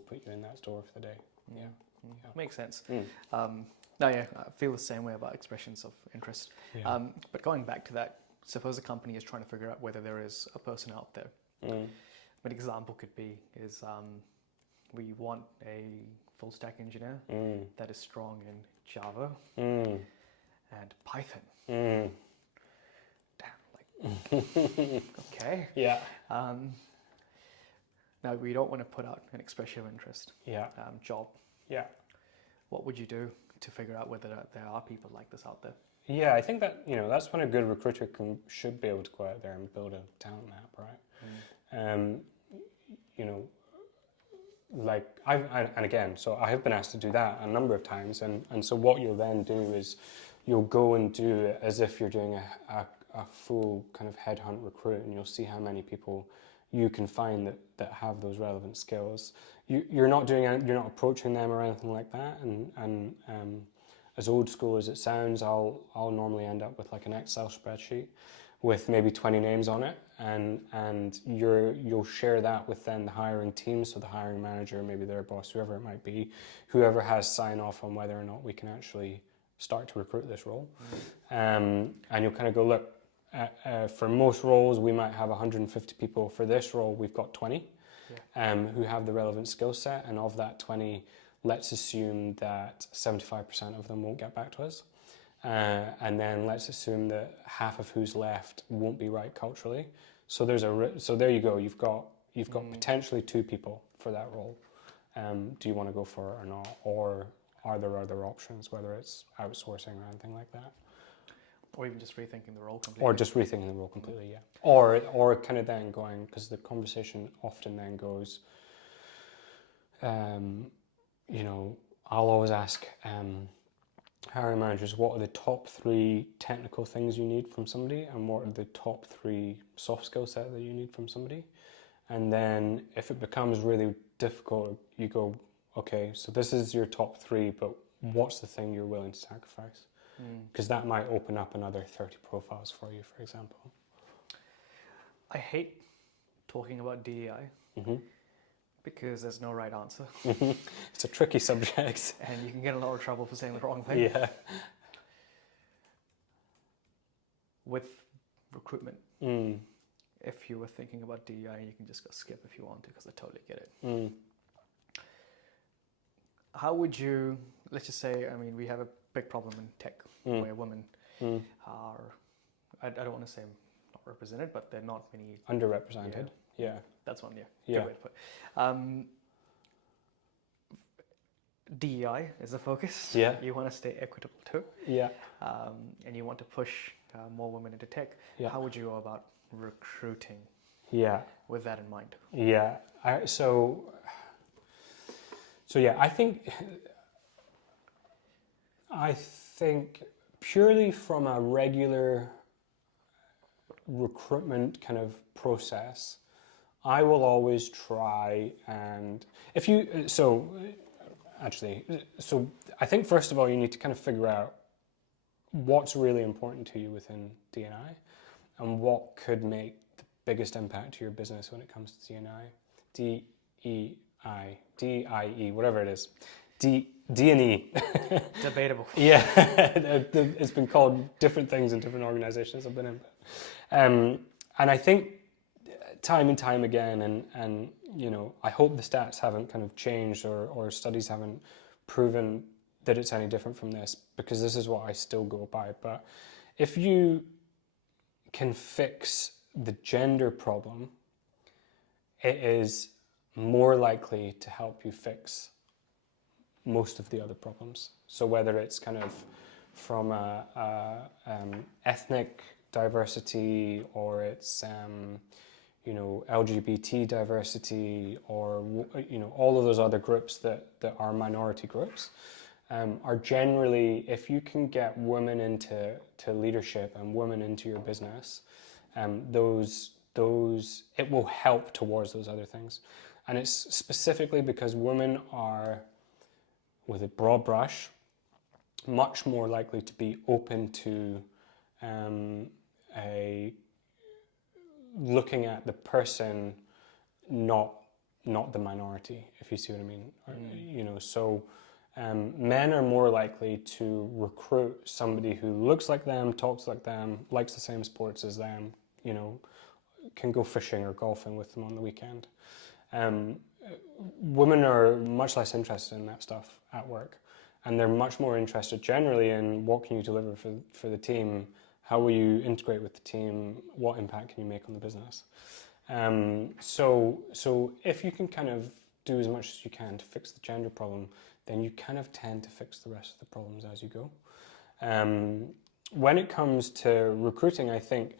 put you in that store for the day. Yeah. Makes sense. No, yeah, I feel the same way about expressions of interest. Yeah. But going back to that, suppose a company is trying to figure out whether there is a person out there. An example could be we want a full stack engineer that is strong in Java and Python. Damn, like, okay. Yeah. Now, we don't want to put out an expression of interest job. Yeah. What would you do to figure out whether there are people like this out there? Yeah, I think that, that's when a good recruiter should be able to go out there and build a talent map, right? Like and again, so I have been asked to do that a number of times, and so what you'll then do is you'll go and do it as if you're doing a full kind of headhunt recruit, and you'll see how many people you can find that have those relevant skills. You're not approaching them or anything like that, and as old school as it sounds, I'll normally end up with like an Excel spreadsheet with maybe 20 names on it, and you'll share that with then the hiring team, so the hiring manager, maybe their boss, whoever it might be, whoever has sign off on whether or not we can actually start to recruit this role. And you'll kind of go, look, for most roles we might have 150 people. For this role we've got 20 who have the relevant skill set, and of that 20, let's assume that 75% of them won't get back to us. And then let's assume that half of who's left won't be right culturally. So there you go. You've got potentially 2 people for that role. Do you want to go for it or not? Or are there other options, whether it's outsourcing or anything like that? Or even just rethinking the role completely. Or just rethinking the role completely, yeah. Or kind of then going, because the conversation often then goes, I'll always ask hiring managers, what are the top 3 technical things you need from somebody, and what are the top 3 soft skill set that you need from somebody? And then if it becomes really difficult, you go, okay, so this is your top 3, but what's the thing you're willing to sacrifice? Because that might open up another 30 profiles for you, for example. I hate talking about DEI because there's no right answer. It's a tricky subject. And you can get in a lot of trouble for saying the wrong thing. Yeah. With recruitment, if you were thinking about DEI, you can just go skip if you want to, because I totally get it. How would you, let's just say, I mean, we have a big problem in tech where women are, I don't want to say not represented, but they're not many. DEI is the focus. Yeah. You want to stay equitable too. Yeah. And you want to push more women into tech. Yeah. How would you go about recruiting Yeah. with that in mind? Yeah. So yeah, I think purely from a regular recruitment kind of process, I will always try and so I think first of all you need to kind of figure out what's really important to you within D&I and what could make the biggest impact to your business when it comes to D&I. D-I-E, whatever it is. D&E. Debatable. Yeah, it's been called different things in different organizations I've been in. And I think time and time again, and you know, I hope the stats haven't kind of changed or studies haven't proven that it's any different from this, because this is what I still go by. But if you can fix the gender problem, it is more likely to help you fix most of the other problems. So whether it's kind of from ethnic diversity, or it's you know, LGBT diversity, or you know, all of those other groups that are minority groups, are generally, if you can get women into leadership and women into your business, those it will help towards those other things. And it's specifically because women are, with a broad brush, much more likely to be open to looking at the person, not the minority, if you see what I mean. You know, so men are more likely to recruit somebody who looks like them, talks like them, likes the same sports as them, you know, can go fishing or golfing with them on the weekend. Women are much less interested in that stuff at work, and they're much more interested generally in what can you deliver for the team, how will you integrate with the team, what impact can you make on the business. So if you can kind of do as much as you can to fix the gender problem, then you kind of tend to fix the rest of the problems as you go. When it comes to recruiting, I think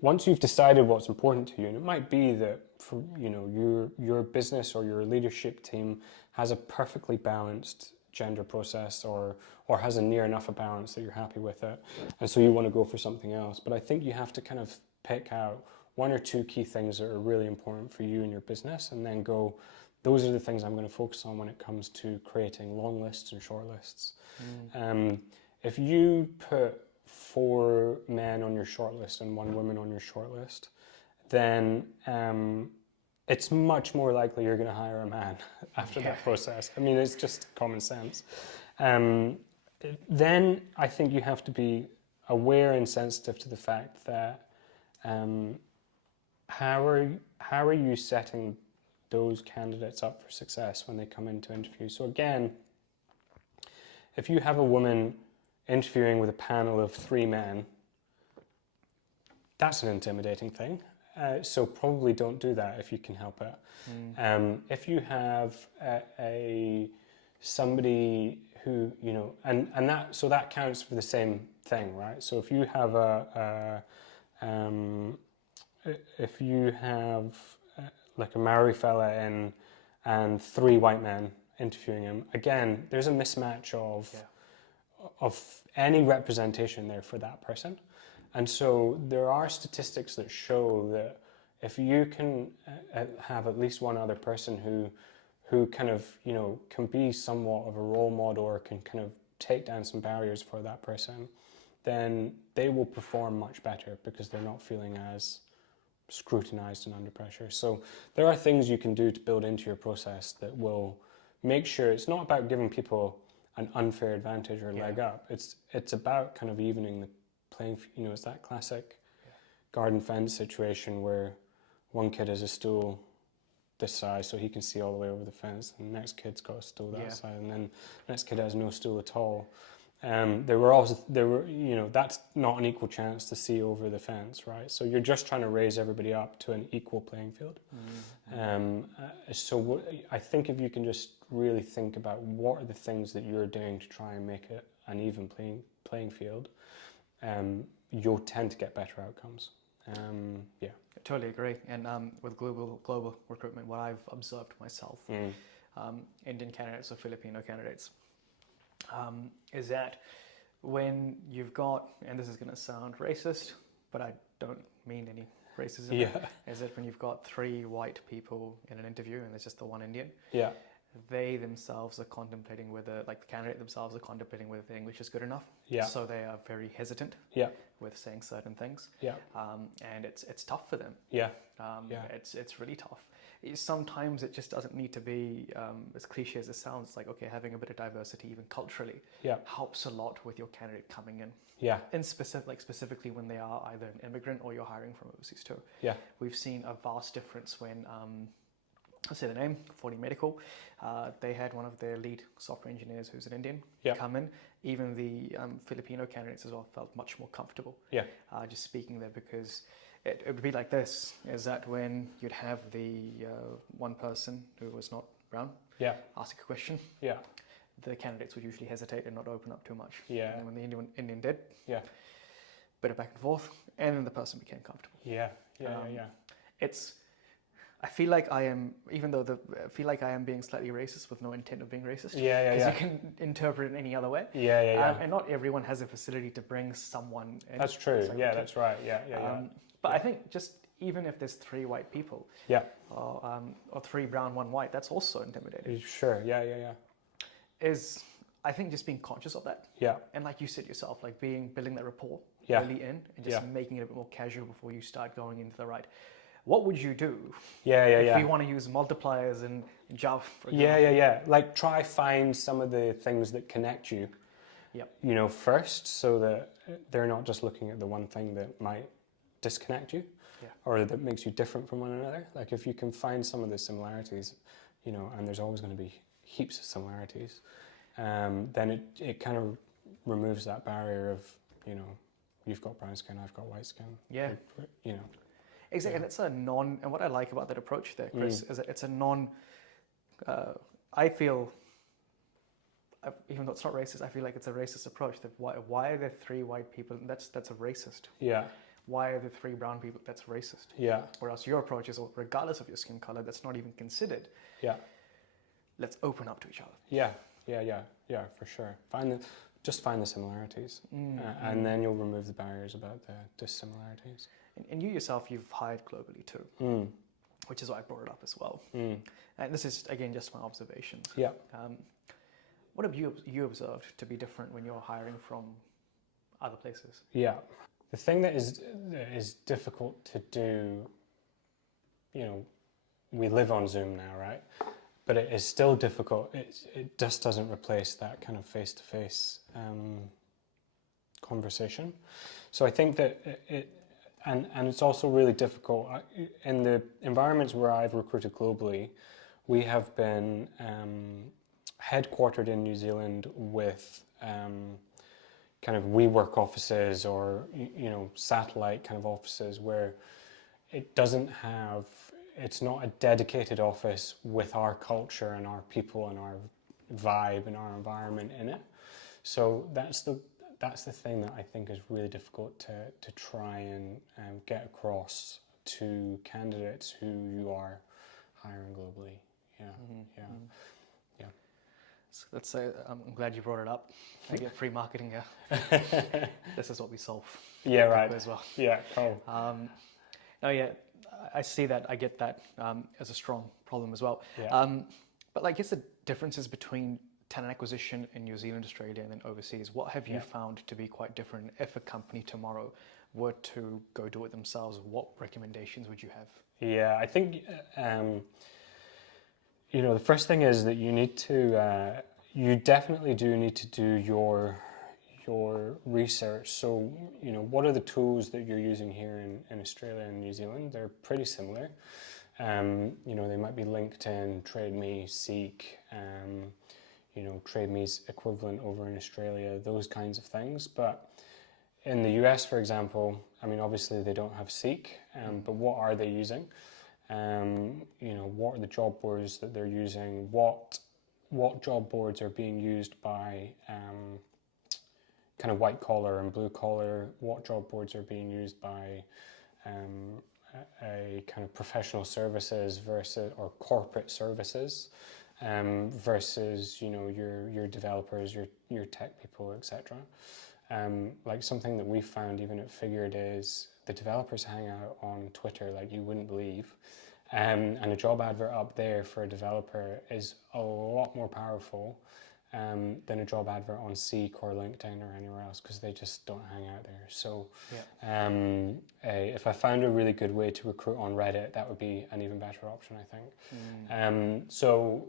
once you've decided what's important to you, and it might be that for, you know, your business or your leadership team has a perfectly balanced gender process, or has a near enough a balance that you're happy with it, and so you want to go for something else. But I think you have to kind of pick out one or two key things that are really important for you and your business, and then go, those are the things I'm going to focus on when it comes to creating long lists and short lists. If you put 4 men on your shortlist and 1 woman on your shortlist, then it's much more likely you're going to hire a man after that process. I mean, it's just common sense. Then I think you have to be aware and sensitive to the fact that how are you setting those candidates up for success when they come into interview. So again, if you have a woman interviewing with a panel of 3 men, that's an intimidating thing. So probably don't do that if you can help it. If you have somebody who, you know, and that counts for the same thing, right? So if you have like a Maori fella in and 3 white men interviewing him, again, there's a mismatch of any representation there for that person. And so there are statistics that show that if you can have at least one other person who kind of, you know, can be somewhat of a role model or can kind of take down some barriers for that person, then they will perform much better because they're not feeling as scrutinized and under pressure. So there are things you can do to build into your process that will make sure it's not about giving people an unfair advantage or leg up. It's about kind of evening the playing, you know, it's that classic garden fence situation where one kid has a stool this size so he can see all the way over the fence, and the next kid's got a stool that size, and then the next kid has no stool at all. That's not an equal chance to see over the fence, right? So you're just trying to raise everybody up to an equal playing field. I think if you can just really think about what are the things that you're doing to try and make it an even playing field, you'll tend to get better outcomes. Yeah. I totally agree. And with global recruitment, what I've observed myself, Indian candidates or Filipino candidates, is that when you've got, and this is going to sound racist, but I don't mean any racism, is that when you've got 3 white people in an interview and there's just the one Indian, they themselves are contemplating whether, like the candidate themselves are contemplating whether the English is good enough. So they are very hesitant with saying certain things. And it's tough for them. It's really tough. Sometimes it just doesn't need to be as cliche as it sounds. Like, okay, having a bit of diversity, even culturally, helps a lot with your candidate coming in. In specifically when they are either an immigrant or you're hiring from overseas too. We've seen a vast difference when, I'll say the name, 40 Medical, they had one of their lead software engineers who's an Indian come in. Even the Filipino candidates as well felt much more comfortable just speaking there, because it would be like this, is that when you'd have the one person who was not brown ask a question, the candidates would usually hesitate and not open up too much. And then when the Indian did, bit of back and forth, and then the person became comfortable. I feel like I am, I feel like I am being slightly racist with no intent of being racist. Because you can interpret it any other way. And not everyone has a facility to bring someone in. That's true. That's right. But I think just even if there's 3 white people, or 3 brown, 1 white, that's also intimidating. Sure. Is, I think, just being conscious of that. And like you said yourself, like building that rapport early in, and just making it a bit more casual before you start going into the right. What would you do if we want to use multipliers and Java, for example? Like, try find some of the things that connect you, first, so that they're not just looking at the one thing that might disconnect you or that makes you different from one another. Like, if you can find some of the similarities, and there's always going to be heaps of similarities, then it kind of removes that barrier of, you've got brown skin, I've got white skin. Exactly, and it's and what I like about that approach there, Chris, is that it's a I feel, even though it's not racist, I feel like it's a racist approach. That why are there 3 white people? That's a racist. Why are there 3 brown people? That's racist. Whereas your approach is, regardless of your skin color, that's not even considered. Let's open up to each other. For sure. Just find the similarities, and then you'll remove the barriers about the dissimilarities. And you yourself, you've hired globally too, which is why I brought it up as well. And this is, again, just my observations. What have you observed to be different when you're hiring from other places? The thing that is difficult to do, we live on Zoom now, right? But it is still difficult. It just doesn't replace that kind of face-to-face conversation. So I think that and it's also really difficult. In the environments where I've recruited globally, we have been headquartered in New Zealand with kind of WeWork offices or satellite kind of offices where it's not a dedicated office with our culture and our people and our vibe and our environment in it. So that's the thing that I think is really difficult to try and get across to candidates who you are hiring globally. So let's say, I'm glad you brought it up. I get free marketing here. This is what we solve. Right. As well. Cool. I see that. I get that as a strong problem as well. But I guess the differences between talent acquisition in New Zealand, Australia, and then overseas, what have you found to be quite different? If a company tomorrow were to go do it themselves, what recommendations would you have? I think the first thing is that you need to you definitely do need to do your research. So what are the tools that you're using here in Australia and New Zealand? They're pretty similar. They might be LinkedIn, TradeMe, Seek, Trade Me's equivalent over in Australia, those kinds of things. But in the US, for example, I mean, obviously they don't have Seek, but what are they using? What are the job boards that they're using? What job boards are being used by kind of white collar and blue collar? What job boards are being used by a kind of professional services versus or corporate services versus your developers, your tech people, etc. Like something that we found even at Figured is the developers hang out on Twitter like you wouldn't believe. And a job advert up there for a developer is a lot more powerful than a job advert on Seek or LinkedIn or anywhere else, because they just don't hang out there. So if I found a really good way to recruit on Reddit, that would be an even better option, I think. So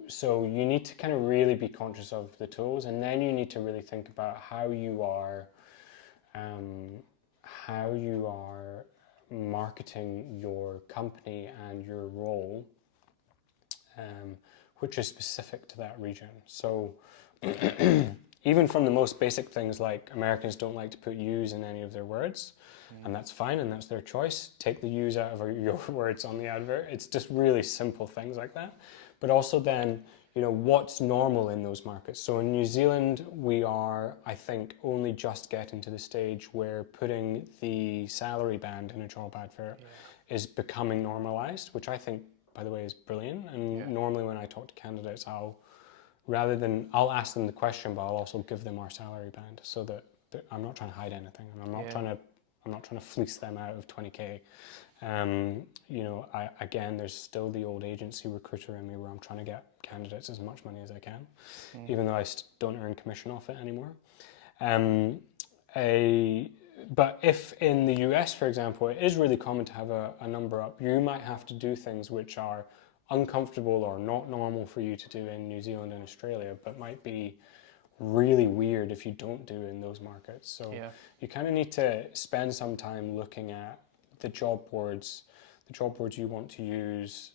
you need to kind of really be conscious of the tools, and then you need to really think about how you are marketing your company and your role, which is specific to that region. So even from the most basic things, like Americans don't like to put yous in any of their words, and that's fine, and that's their choice. Take the yous out of your words on the advert. It's just really simple things like that. But also then, what's normal in those markets. So in New Zealand, we are, I think, only just getting to the stage where putting the salary band in a job advert is becoming normalized, which I think, by the way, is brilliant. And normally when I talk to candidates, I'll ask them the question, but I'll also give them our salary band, so that I'm not trying to hide anything, and I'm not trying to fleece them out of 20K. Again, there's still the old agency recruiter in me where I'm trying to get candidates as much money as I can, even though I don't earn commission off it anymore. But if in the US, for example, it is really common to have a number up, you might have to do things which are uncomfortable or not normal for you to do in New Zealand and Australia, but might be really weird if you don't do in those markets. So you kind of need to spend some time looking at the job boards you want to use,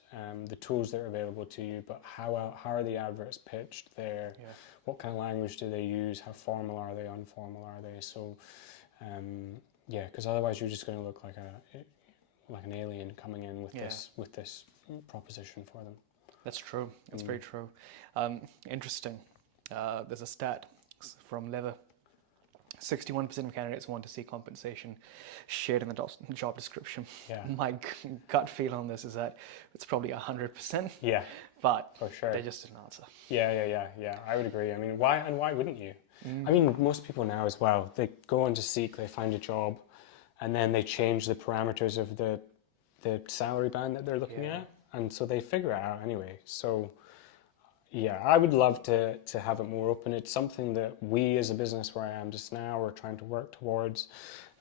the tools that are available to you, but how are the adverts pitched there? What kind of language do they use? How formal are they? Informal are they? So because otherwise you're just going to look like an alien coming in with this proposition for them. That's true. That's very true. Interesting. There's a stat from Lever. 61% of candidates want to see compensation shared in the job description. My gut feel on this is that it's probably 100%. But for sure. They just didn't answer. Yeah. I would agree. I mean, why wouldn't you? I mean, most people now as well, they go onto Seek, they find a job, and then they change the parameters of the salary band that they're looking at, and so they figure it out anyway. So I would love to have it more open. It's something that we as a business where I am just now are trying to work towards.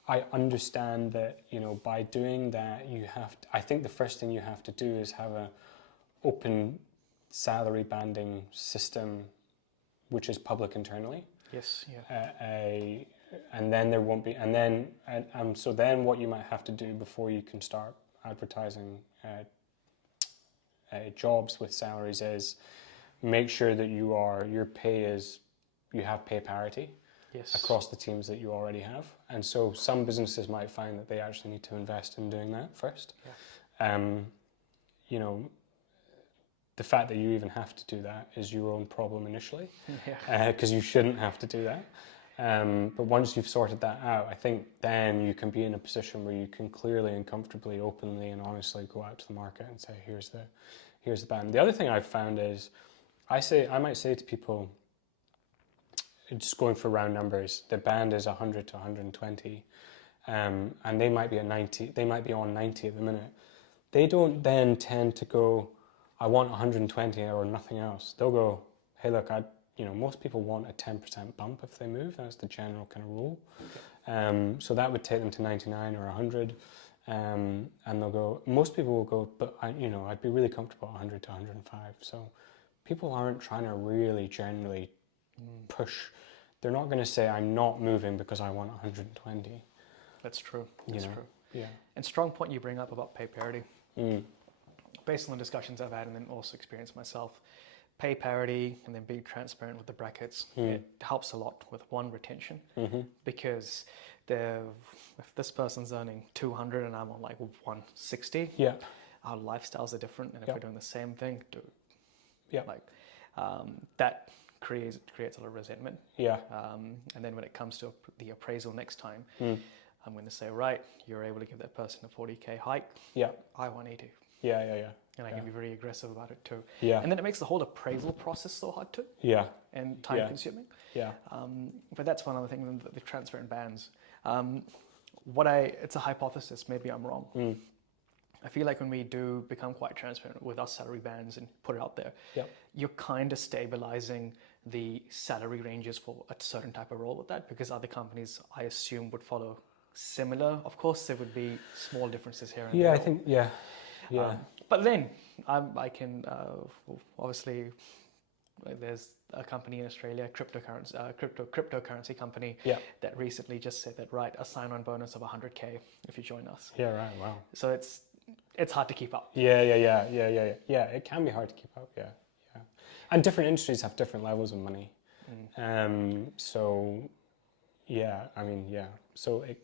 I understand that, by doing that, I think the first thing you have to do is have an open salary banding system which is public internally. And then there won't be, so then what you might have to do before you can start advertising jobs with salaries is make sure that you have pay parity across the teams that you already have. And so some businesses might find that they actually need to invest in doing that first. The fact that you even have to do that is your own problem initially, because you shouldn't have to do that. But once you've sorted that out, I think then you can be in a position where you can clearly and comfortably, openly and honestly go out to the market and say, here's the band. The other thing I've found is, I might say to people, just going for round numbers, the band is 100 to 120, and they might be at 90, they might be on 90 at the minute. They don't then tend to go, I want 120 or nothing else. They'll go, hey, look, most people want a 10% bump if they move. That's the general kind of rule. So that would take them to 99 or 100. And they'll go, most people will go, but I'd be really comfortable at 100 to 105. So people aren't trying to really generally push. They're not going to say, I'm not moving because I want 120. That's true. That's true. Yeah. And strong point you bring up about pay parity. Based on the discussions I've had and then also experienced myself, pay parity and then being transparent with the brackets, it helps a lot with one, retention, because if this person's earning 200 and I'm on like 160, Yeah. our lifestyles are different, and if Yeah. we're doing the same thing, Yeah. like that creates a lot of resentment. Yeah. And then when it comes to the appraisal next time, I'm going to say, right, you're able to give that person a 40K hike. Yeah. I want 80. Yeah. And I can be very aggressive about it too. Yeah. And then it makes the whole appraisal process so hard too, Yeah. and time consuming. Yeah. But that's one other thing, the transparent bands. It's a hypothesis, maybe I'm wrong. I feel like when we do become quite transparent with our salary bands and put it out there, you're kind of stabilizing the salary ranges for a certain type of role with that, because other companies, I assume, would follow similar. Of course, there would be small differences here and there. I think, yeah. But then I can obviously, there's a company in Australia, cryptocurrency company, that recently just said that, right, a sign-on bonus of 100K if you join us. Yeah, right, wow. So it's hard to keep up. Yeah, it can be hard to keep up, yeah. And different industries have different levels of money. So, yeah, I mean, yeah. So it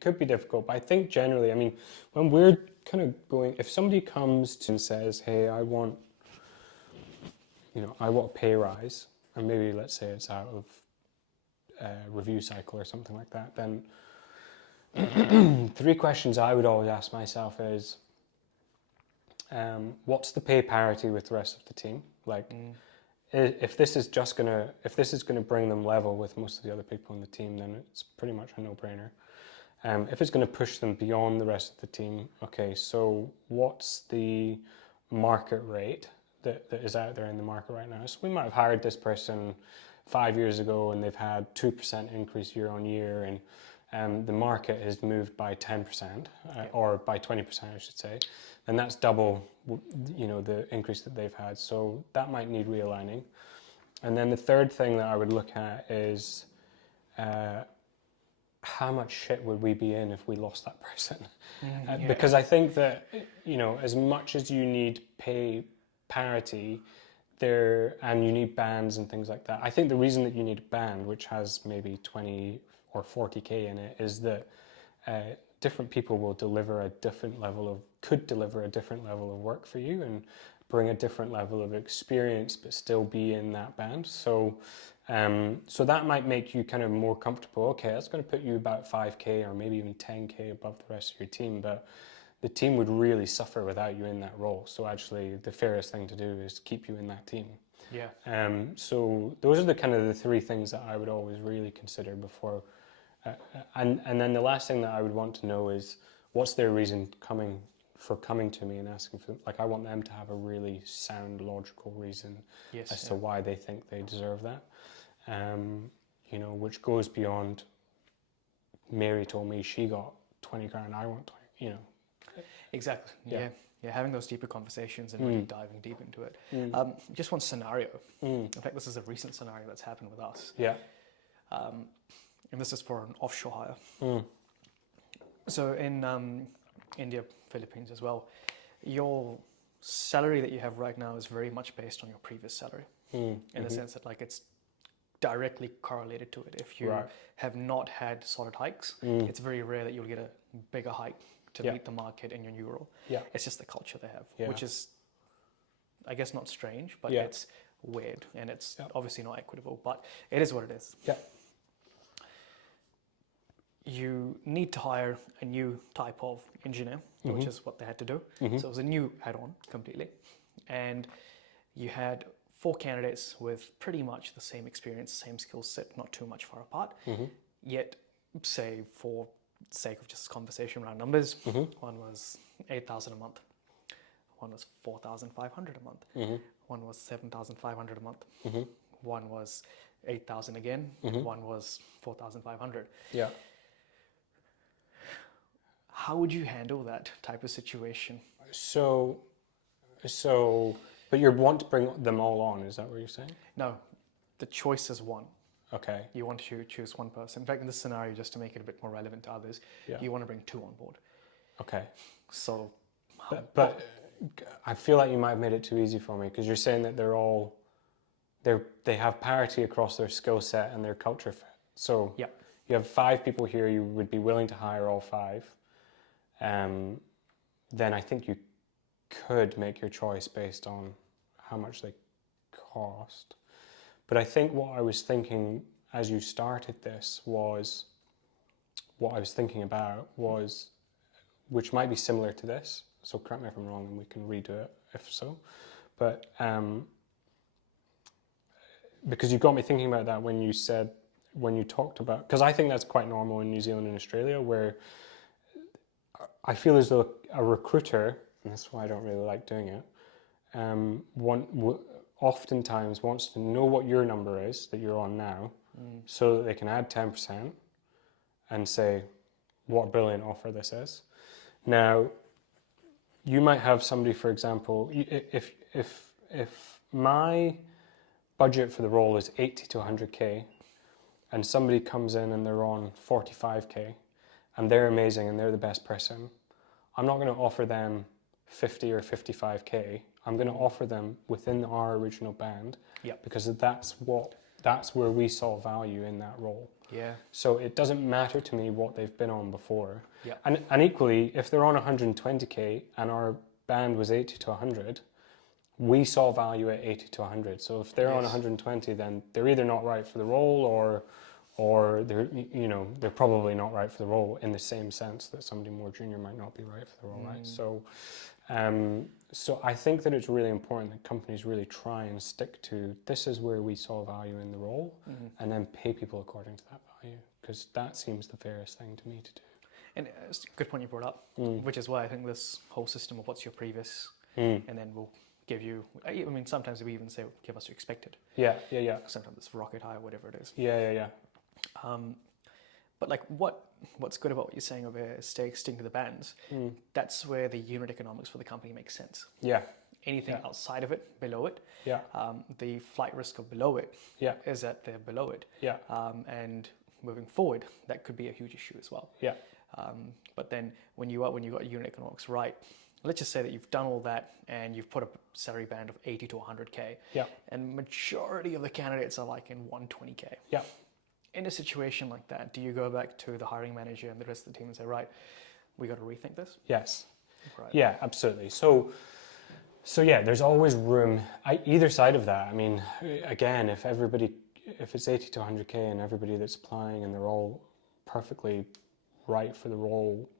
could be difficult, but I think generally, I mean, when we're kind of going, if somebody comes to and says, hey, I want a pay rise, and maybe let's say it's out of a review cycle or something like that, then 3 questions I would always ask myself is, what's the pay parity with the rest of the team? Like, if this is gonna bring them level with most of the other people in the team, then it's pretty much a no-brainer. If it's going to push them beyond the rest of the team, okay, so what's the market rate that is out there in the market right now? So we might have hired this person 5 years ago and they've had 2% increase year on year, and the market has moved by 10%, or by 20%, I should say, and that's double, the increase that they've had. So that might need realigning. And then the third thing that I would look at is, how much shit would we be in if we lost that person? Because I think that, as much as you need pay parity and you need bands and things like that, I think the reason that you need a band which has maybe 20 or 40K in it is that different people will could deliver a different level of work for you and bring a different level of experience but still be in that band. So that might make you kind of more comfortable. Okay, that's going to put you about 5K or maybe even 10K above the rest of your team, but the team would really suffer without you in that role. So actually the fairest thing to do is keep you in that team. Yeah. So those are the kind of the 3 things that I would always really consider before. And then the last thing that I would want to know is, what's their reason for coming to me and asking for, like, I want them to have a really sound, logical reason to why they think they deserve that. Which goes beyond, Mary told me she got 20 grand, I want 20, Exactly. Yeah. Having those deeper conversations and really diving deep into it. Just one scenario. In fact, this is a recent scenario that's happened with us. Yeah. And this is for an offshore hire. So in India, Philippines as well, your salary that you have right now is very much based on your previous salary, in the sense that, like, it's directly correlated to it. If you have not had solid hikes, it's very rare that you'll get a bigger hike to meet the market in your new role. It's just the culture they have, which is, I guess, not strange, but it's weird, and it's obviously not equitable, but it is what it is. You need to hire a new type of engineer, which is what they had to do. So it was a new add-on completely. And you had 4 candidates with pretty much the same experience, same skill set, not too much far apart. Yet, say, for sake of just conversation around numbers, one was 8,000 a month, one was 4,500 a month, one was 7,500 a month, one was 8,000 again, one was 4,500. How would you handle that type of situation? So, but you want to bring them all on, is that what you're saying? No, the choice is one. Okay. You want to choose one person. In fact, in this scenario, just to make it a bit more relevant to others, you want to bring 2 on board. Okay. So, but I feel like you might have made it too easy for me, because you're saying that they have parity across their skill set and their culture fit. So Yeah. you have 5 people here, you would be willing to hire all 5. Then I think you could make your choice based on how much they cost. But I think what I was thinking as you started this was, what I was thinking about was, which might be similar to this, so correct me if I'm wrong and we can redo it if so, but because you got me thinking about that when you talked about, because I think that's quite normal in New Zealand and Australia, where I feel as though a recruiter, and that's why I don't really like doing it, oftentimes wants to know what your number is that you're on now, so that they can add 10% and say, what a brilliant offer this is. Now, you might have somebody, for example, if my budget for the role is 80 to 100k, and somebody comes in and they're on 45k, and they're amazing and they're the best person, I'm not going to offer them 50 or 55k. I'm going to offer them within our original band, because that's where we saw value in that role. Yeah. So it doesn't matter to me what they've been on before. Yeah. And equally, if they're on 120k and our band was 80 to 100, we saw value at 80 to 100. So if they're on 120, then they're either not right for the role, or they're probably not right for the role, in the same sense that somebody more junior might not be right for the role, right? So I think that it's really important that companies really try and stick to, this is where we saw value in the role, and then pay people according to that value, because that seems the fairest thing to me to do. And it's a good point you brought up, which is why I think this whole system of what's your previous, and then we'll give you, I mean, sometimes we even say, give us your expected. Yeah. Sometimes it's rocket high, whatever it is. Yeah. But like what's good about what you're saying over here is sticking to the bands. That's where the unit economics for the company makes sense. Yeah. Anything outside of it, below it, Yeah. the flight risk of below it is that they're below it. Yeah. And moving forward, that could be a huge issue as well. Yeah. But then when you got unit economics right, let's just say that you've done all that and you've put a salary band of 80 to 100k. Yeah. And majority of the candidates are like in 120k. Yeah. In a situation like that, do you go back to the hiring manager and the rest of the team and say, right, we got to rethink this? Yes. Right. Yeah, absolutely. So yeah, there's always room either side of that. I mean, again, if it's 80 to 100k and everybody that's applying and they're all perfectly right for the role,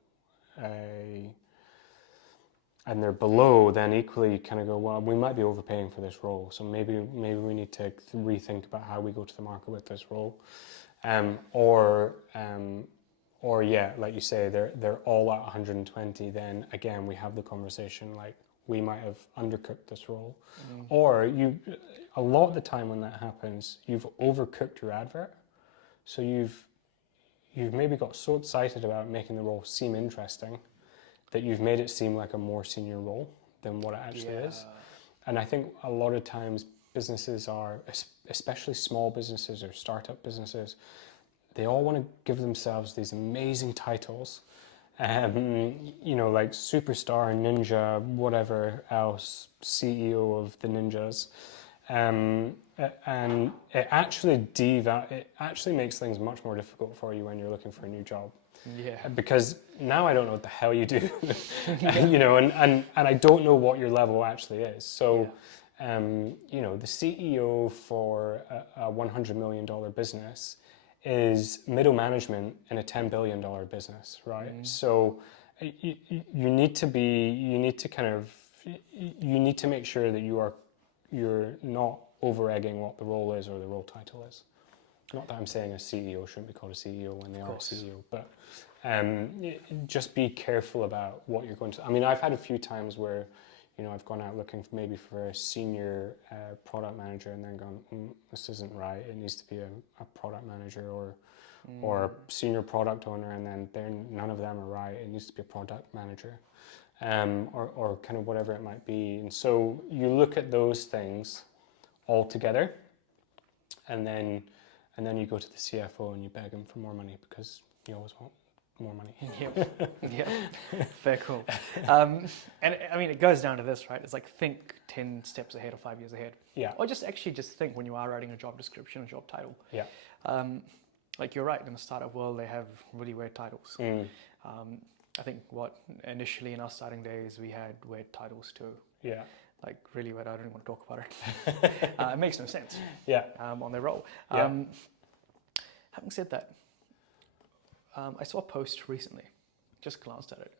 and they're below, then equally you kind of go, well, we might be overpaying for this role, so maybe we need to rethink about how we go to the market with this role. Or yeah, like you say, they're all at 120, then again we have the conversation like, we might have undercooked this role. Or a lot of the time when that happens, you've overcooked your advert. So you've maybe got so excited about making the role seem interesting that you've made it seem like a more senior role than what it actually is. And I think a lot of times businesses are, especially small businesses or startup businesses, they all want to give themselves these amazing titles, like superstar, ninja, whatever else, CEO of the ninjas. And it actually makes things much more difficult for you when you're looking for a new job. Yeah. Because now I don't know what the hell you do, and I don't know what your level actually is. So, the CEO for a $100 million business is middle management in a $10 billion business, right? So you need to make sure that you're not over egging what the role is or the role title is. Not that I'm saying a CEO shouldn't be called a CEO when they are a CEO, but just be careful about what you're going to. I mean, I've had a few times where, I've gone out looking maybe for a senior product manager and then gone, this isn't right. It needs to be a product manager or a senior product owner, and then none of them are right. It needs to be a product manager, or kind of whatever it might be. And so you look at those things all together, and then you go to the CFO and you beg him for more money, because you always want more money. Yep. Yep. Fair call. And I mean, it goes down to this, right? It's like think 10 steps ahead or 5 years ahead. Yeah. Or just think when you are writing a job description, a job title. Yeah. Like you're right, in the startup world, they have really weird titles. I think initially in our starting days, we had weird titles too. Yeah. Like really weird. I don't even want to talk about it. It makes no sense. Yeah. On their role. Yeah. Having said that, I saw a post recently, just glanced at it,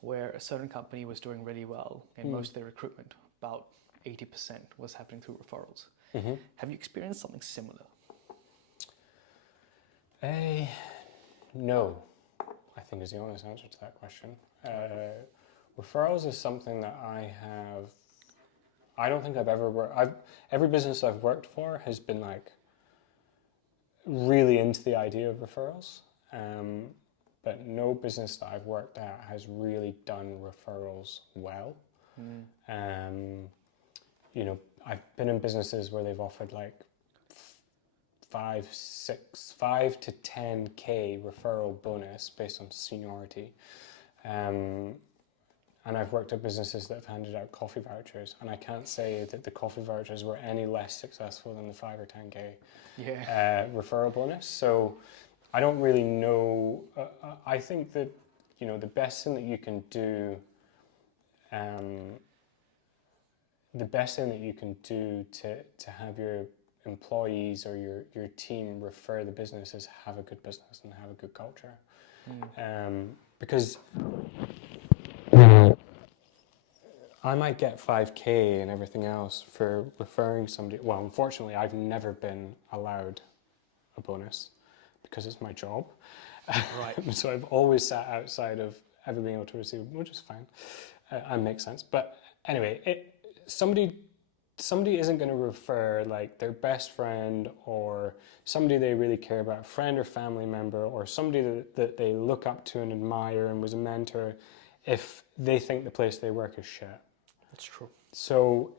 where a certain company was doing really well in most of their recruitment. About 80% was happening through referrals. Have you experienced something similar? No, I think is the honest answer to that question. Referrals is something that I don't think I've ever worked. Every business I've worked for has been like really into the idea of referrals. But no business that I've worked at has really done referrals well. You know, I've been in businesses where they've offered like 5 to 10K referral bonus based on seniority. And I've worked at businesses that have handed out coffee vouchers, and I can't say that the coffee vouchers were any less successful than the 5 or 10K referral bonus. So I don't really know. I think that, you know, the best thing that you can do, to have your employees or your team refer the business is have a good business and have a good culture. Because I might get 5K and everything else for referring somebody. Well, unfortunately, I've never been allowed a bonus because it's my job. Right. So I've always sat outside of ever being able to receive, which is fine and makes sense. But anyway, somebody isn't going to refer like their best friend or somebody they really care about, friend or family member, or somebody that they look up to and admire and was a mentor, if they think the place they work is shit. That's true. So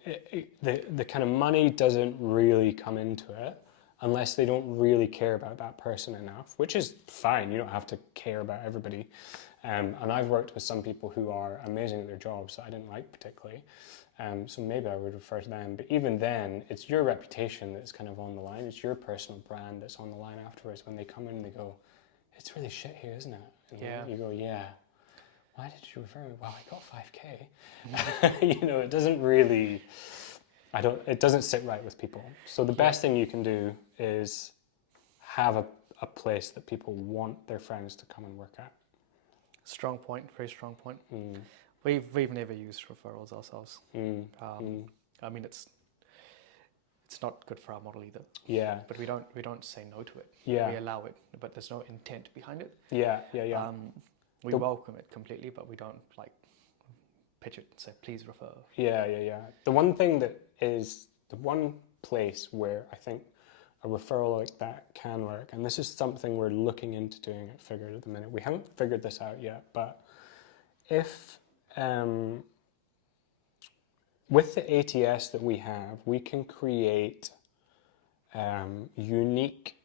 the kind of money doesn't really come into it unless they don't really care about that person enough, which is fine. You don't have to care about everybody. And I've worked with some people who are amazing at their jobs that I didn't like particularly. So maybe I would refer to them. But even then, it's your reputation that's kind of on the line. It's your personal brand that's on the line afterwards when they come in and they go, it's really shit here, isn't it? And you go, yeah. Why did you refer me? Well, I got 5K. You know, it doesn't really, it doesn't sit right with people. So the best thing you can do is have a place that people want their friends to come and work at. Strong point, very strong point. We've never used referrals ourselves. I mean, it's not good for our model either. Yeah. But we don't say no to it. Yeah. We allow it, but there's no intent behind it. Yeah. We welcome it completely, but we don't like pitch it and say, please refer. Yeah. The one place where I think a referral like that can work, and this is something we're looking into doing at Figured at the minute. We haven't figured this out yet, but if with the ATS that we have, we can create unique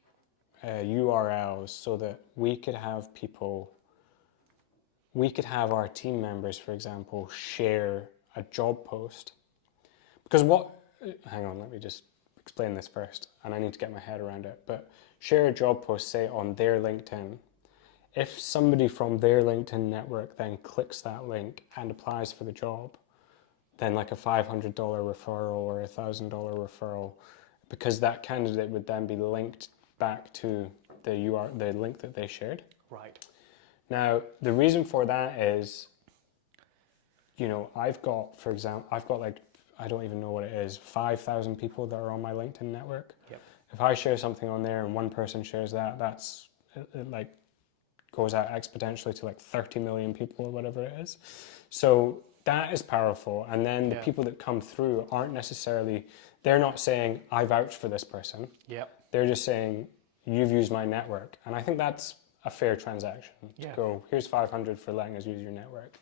URLs so that we could have our team members, for example, share a job post. Because hang on, let me just explain this first, and I need to get my head around it. But share a job post, say, on their LinkedIn. If somebody from their LinkedIn network then clicks that link and applies for the job, then like a $500 referral or a $1,000 referral, because that candidate would then be linked back to the link that they shared. Right. Now, the reason for that is, you know, I've got like, I don't even know what it is, 5,000 people that are on my LinkedIn network. Yep. If I share something on there and one person shares that, it like goes out exponentially to like 30 million people or whatever it is. So that is powerful. And then the people that come through aren't necessarily, they're not saying, I vouch for this person. Yep. They're just saying, you've used my network. And I think that's a fair transaction to go, here's 500 for letting us use your network.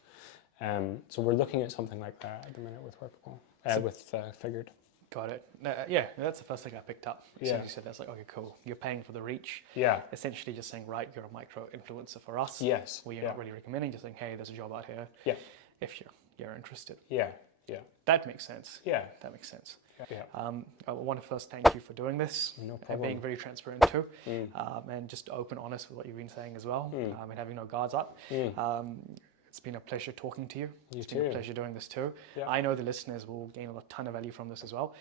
So we're looking at something like that at the minute with Workable, with Figured. Got it. Yeah, that's the first thing I picked up. As soon Yeah. as you said that's like, okay, cool. You're paying for the reach. Yeah. Essentially just saying, right, you're a micro influencer for us. Yes. We're Yeah. not really recommending, just saying, hey, there's a job out here. Yeah. If you're interested. Yeah. Yeah. That makes sense. Yeah. That makes sense. Yeah. I want to first thank you for doing this. No And problem. being very transparent too. Mm. And just open, honest with what you've been saying as well. Mm. And having no guards up. Mm. It's been a pleasure talking to you. You It's been a too. pleasure doing this too. Yeah. I know the listeners will gain a ton of value from this as well.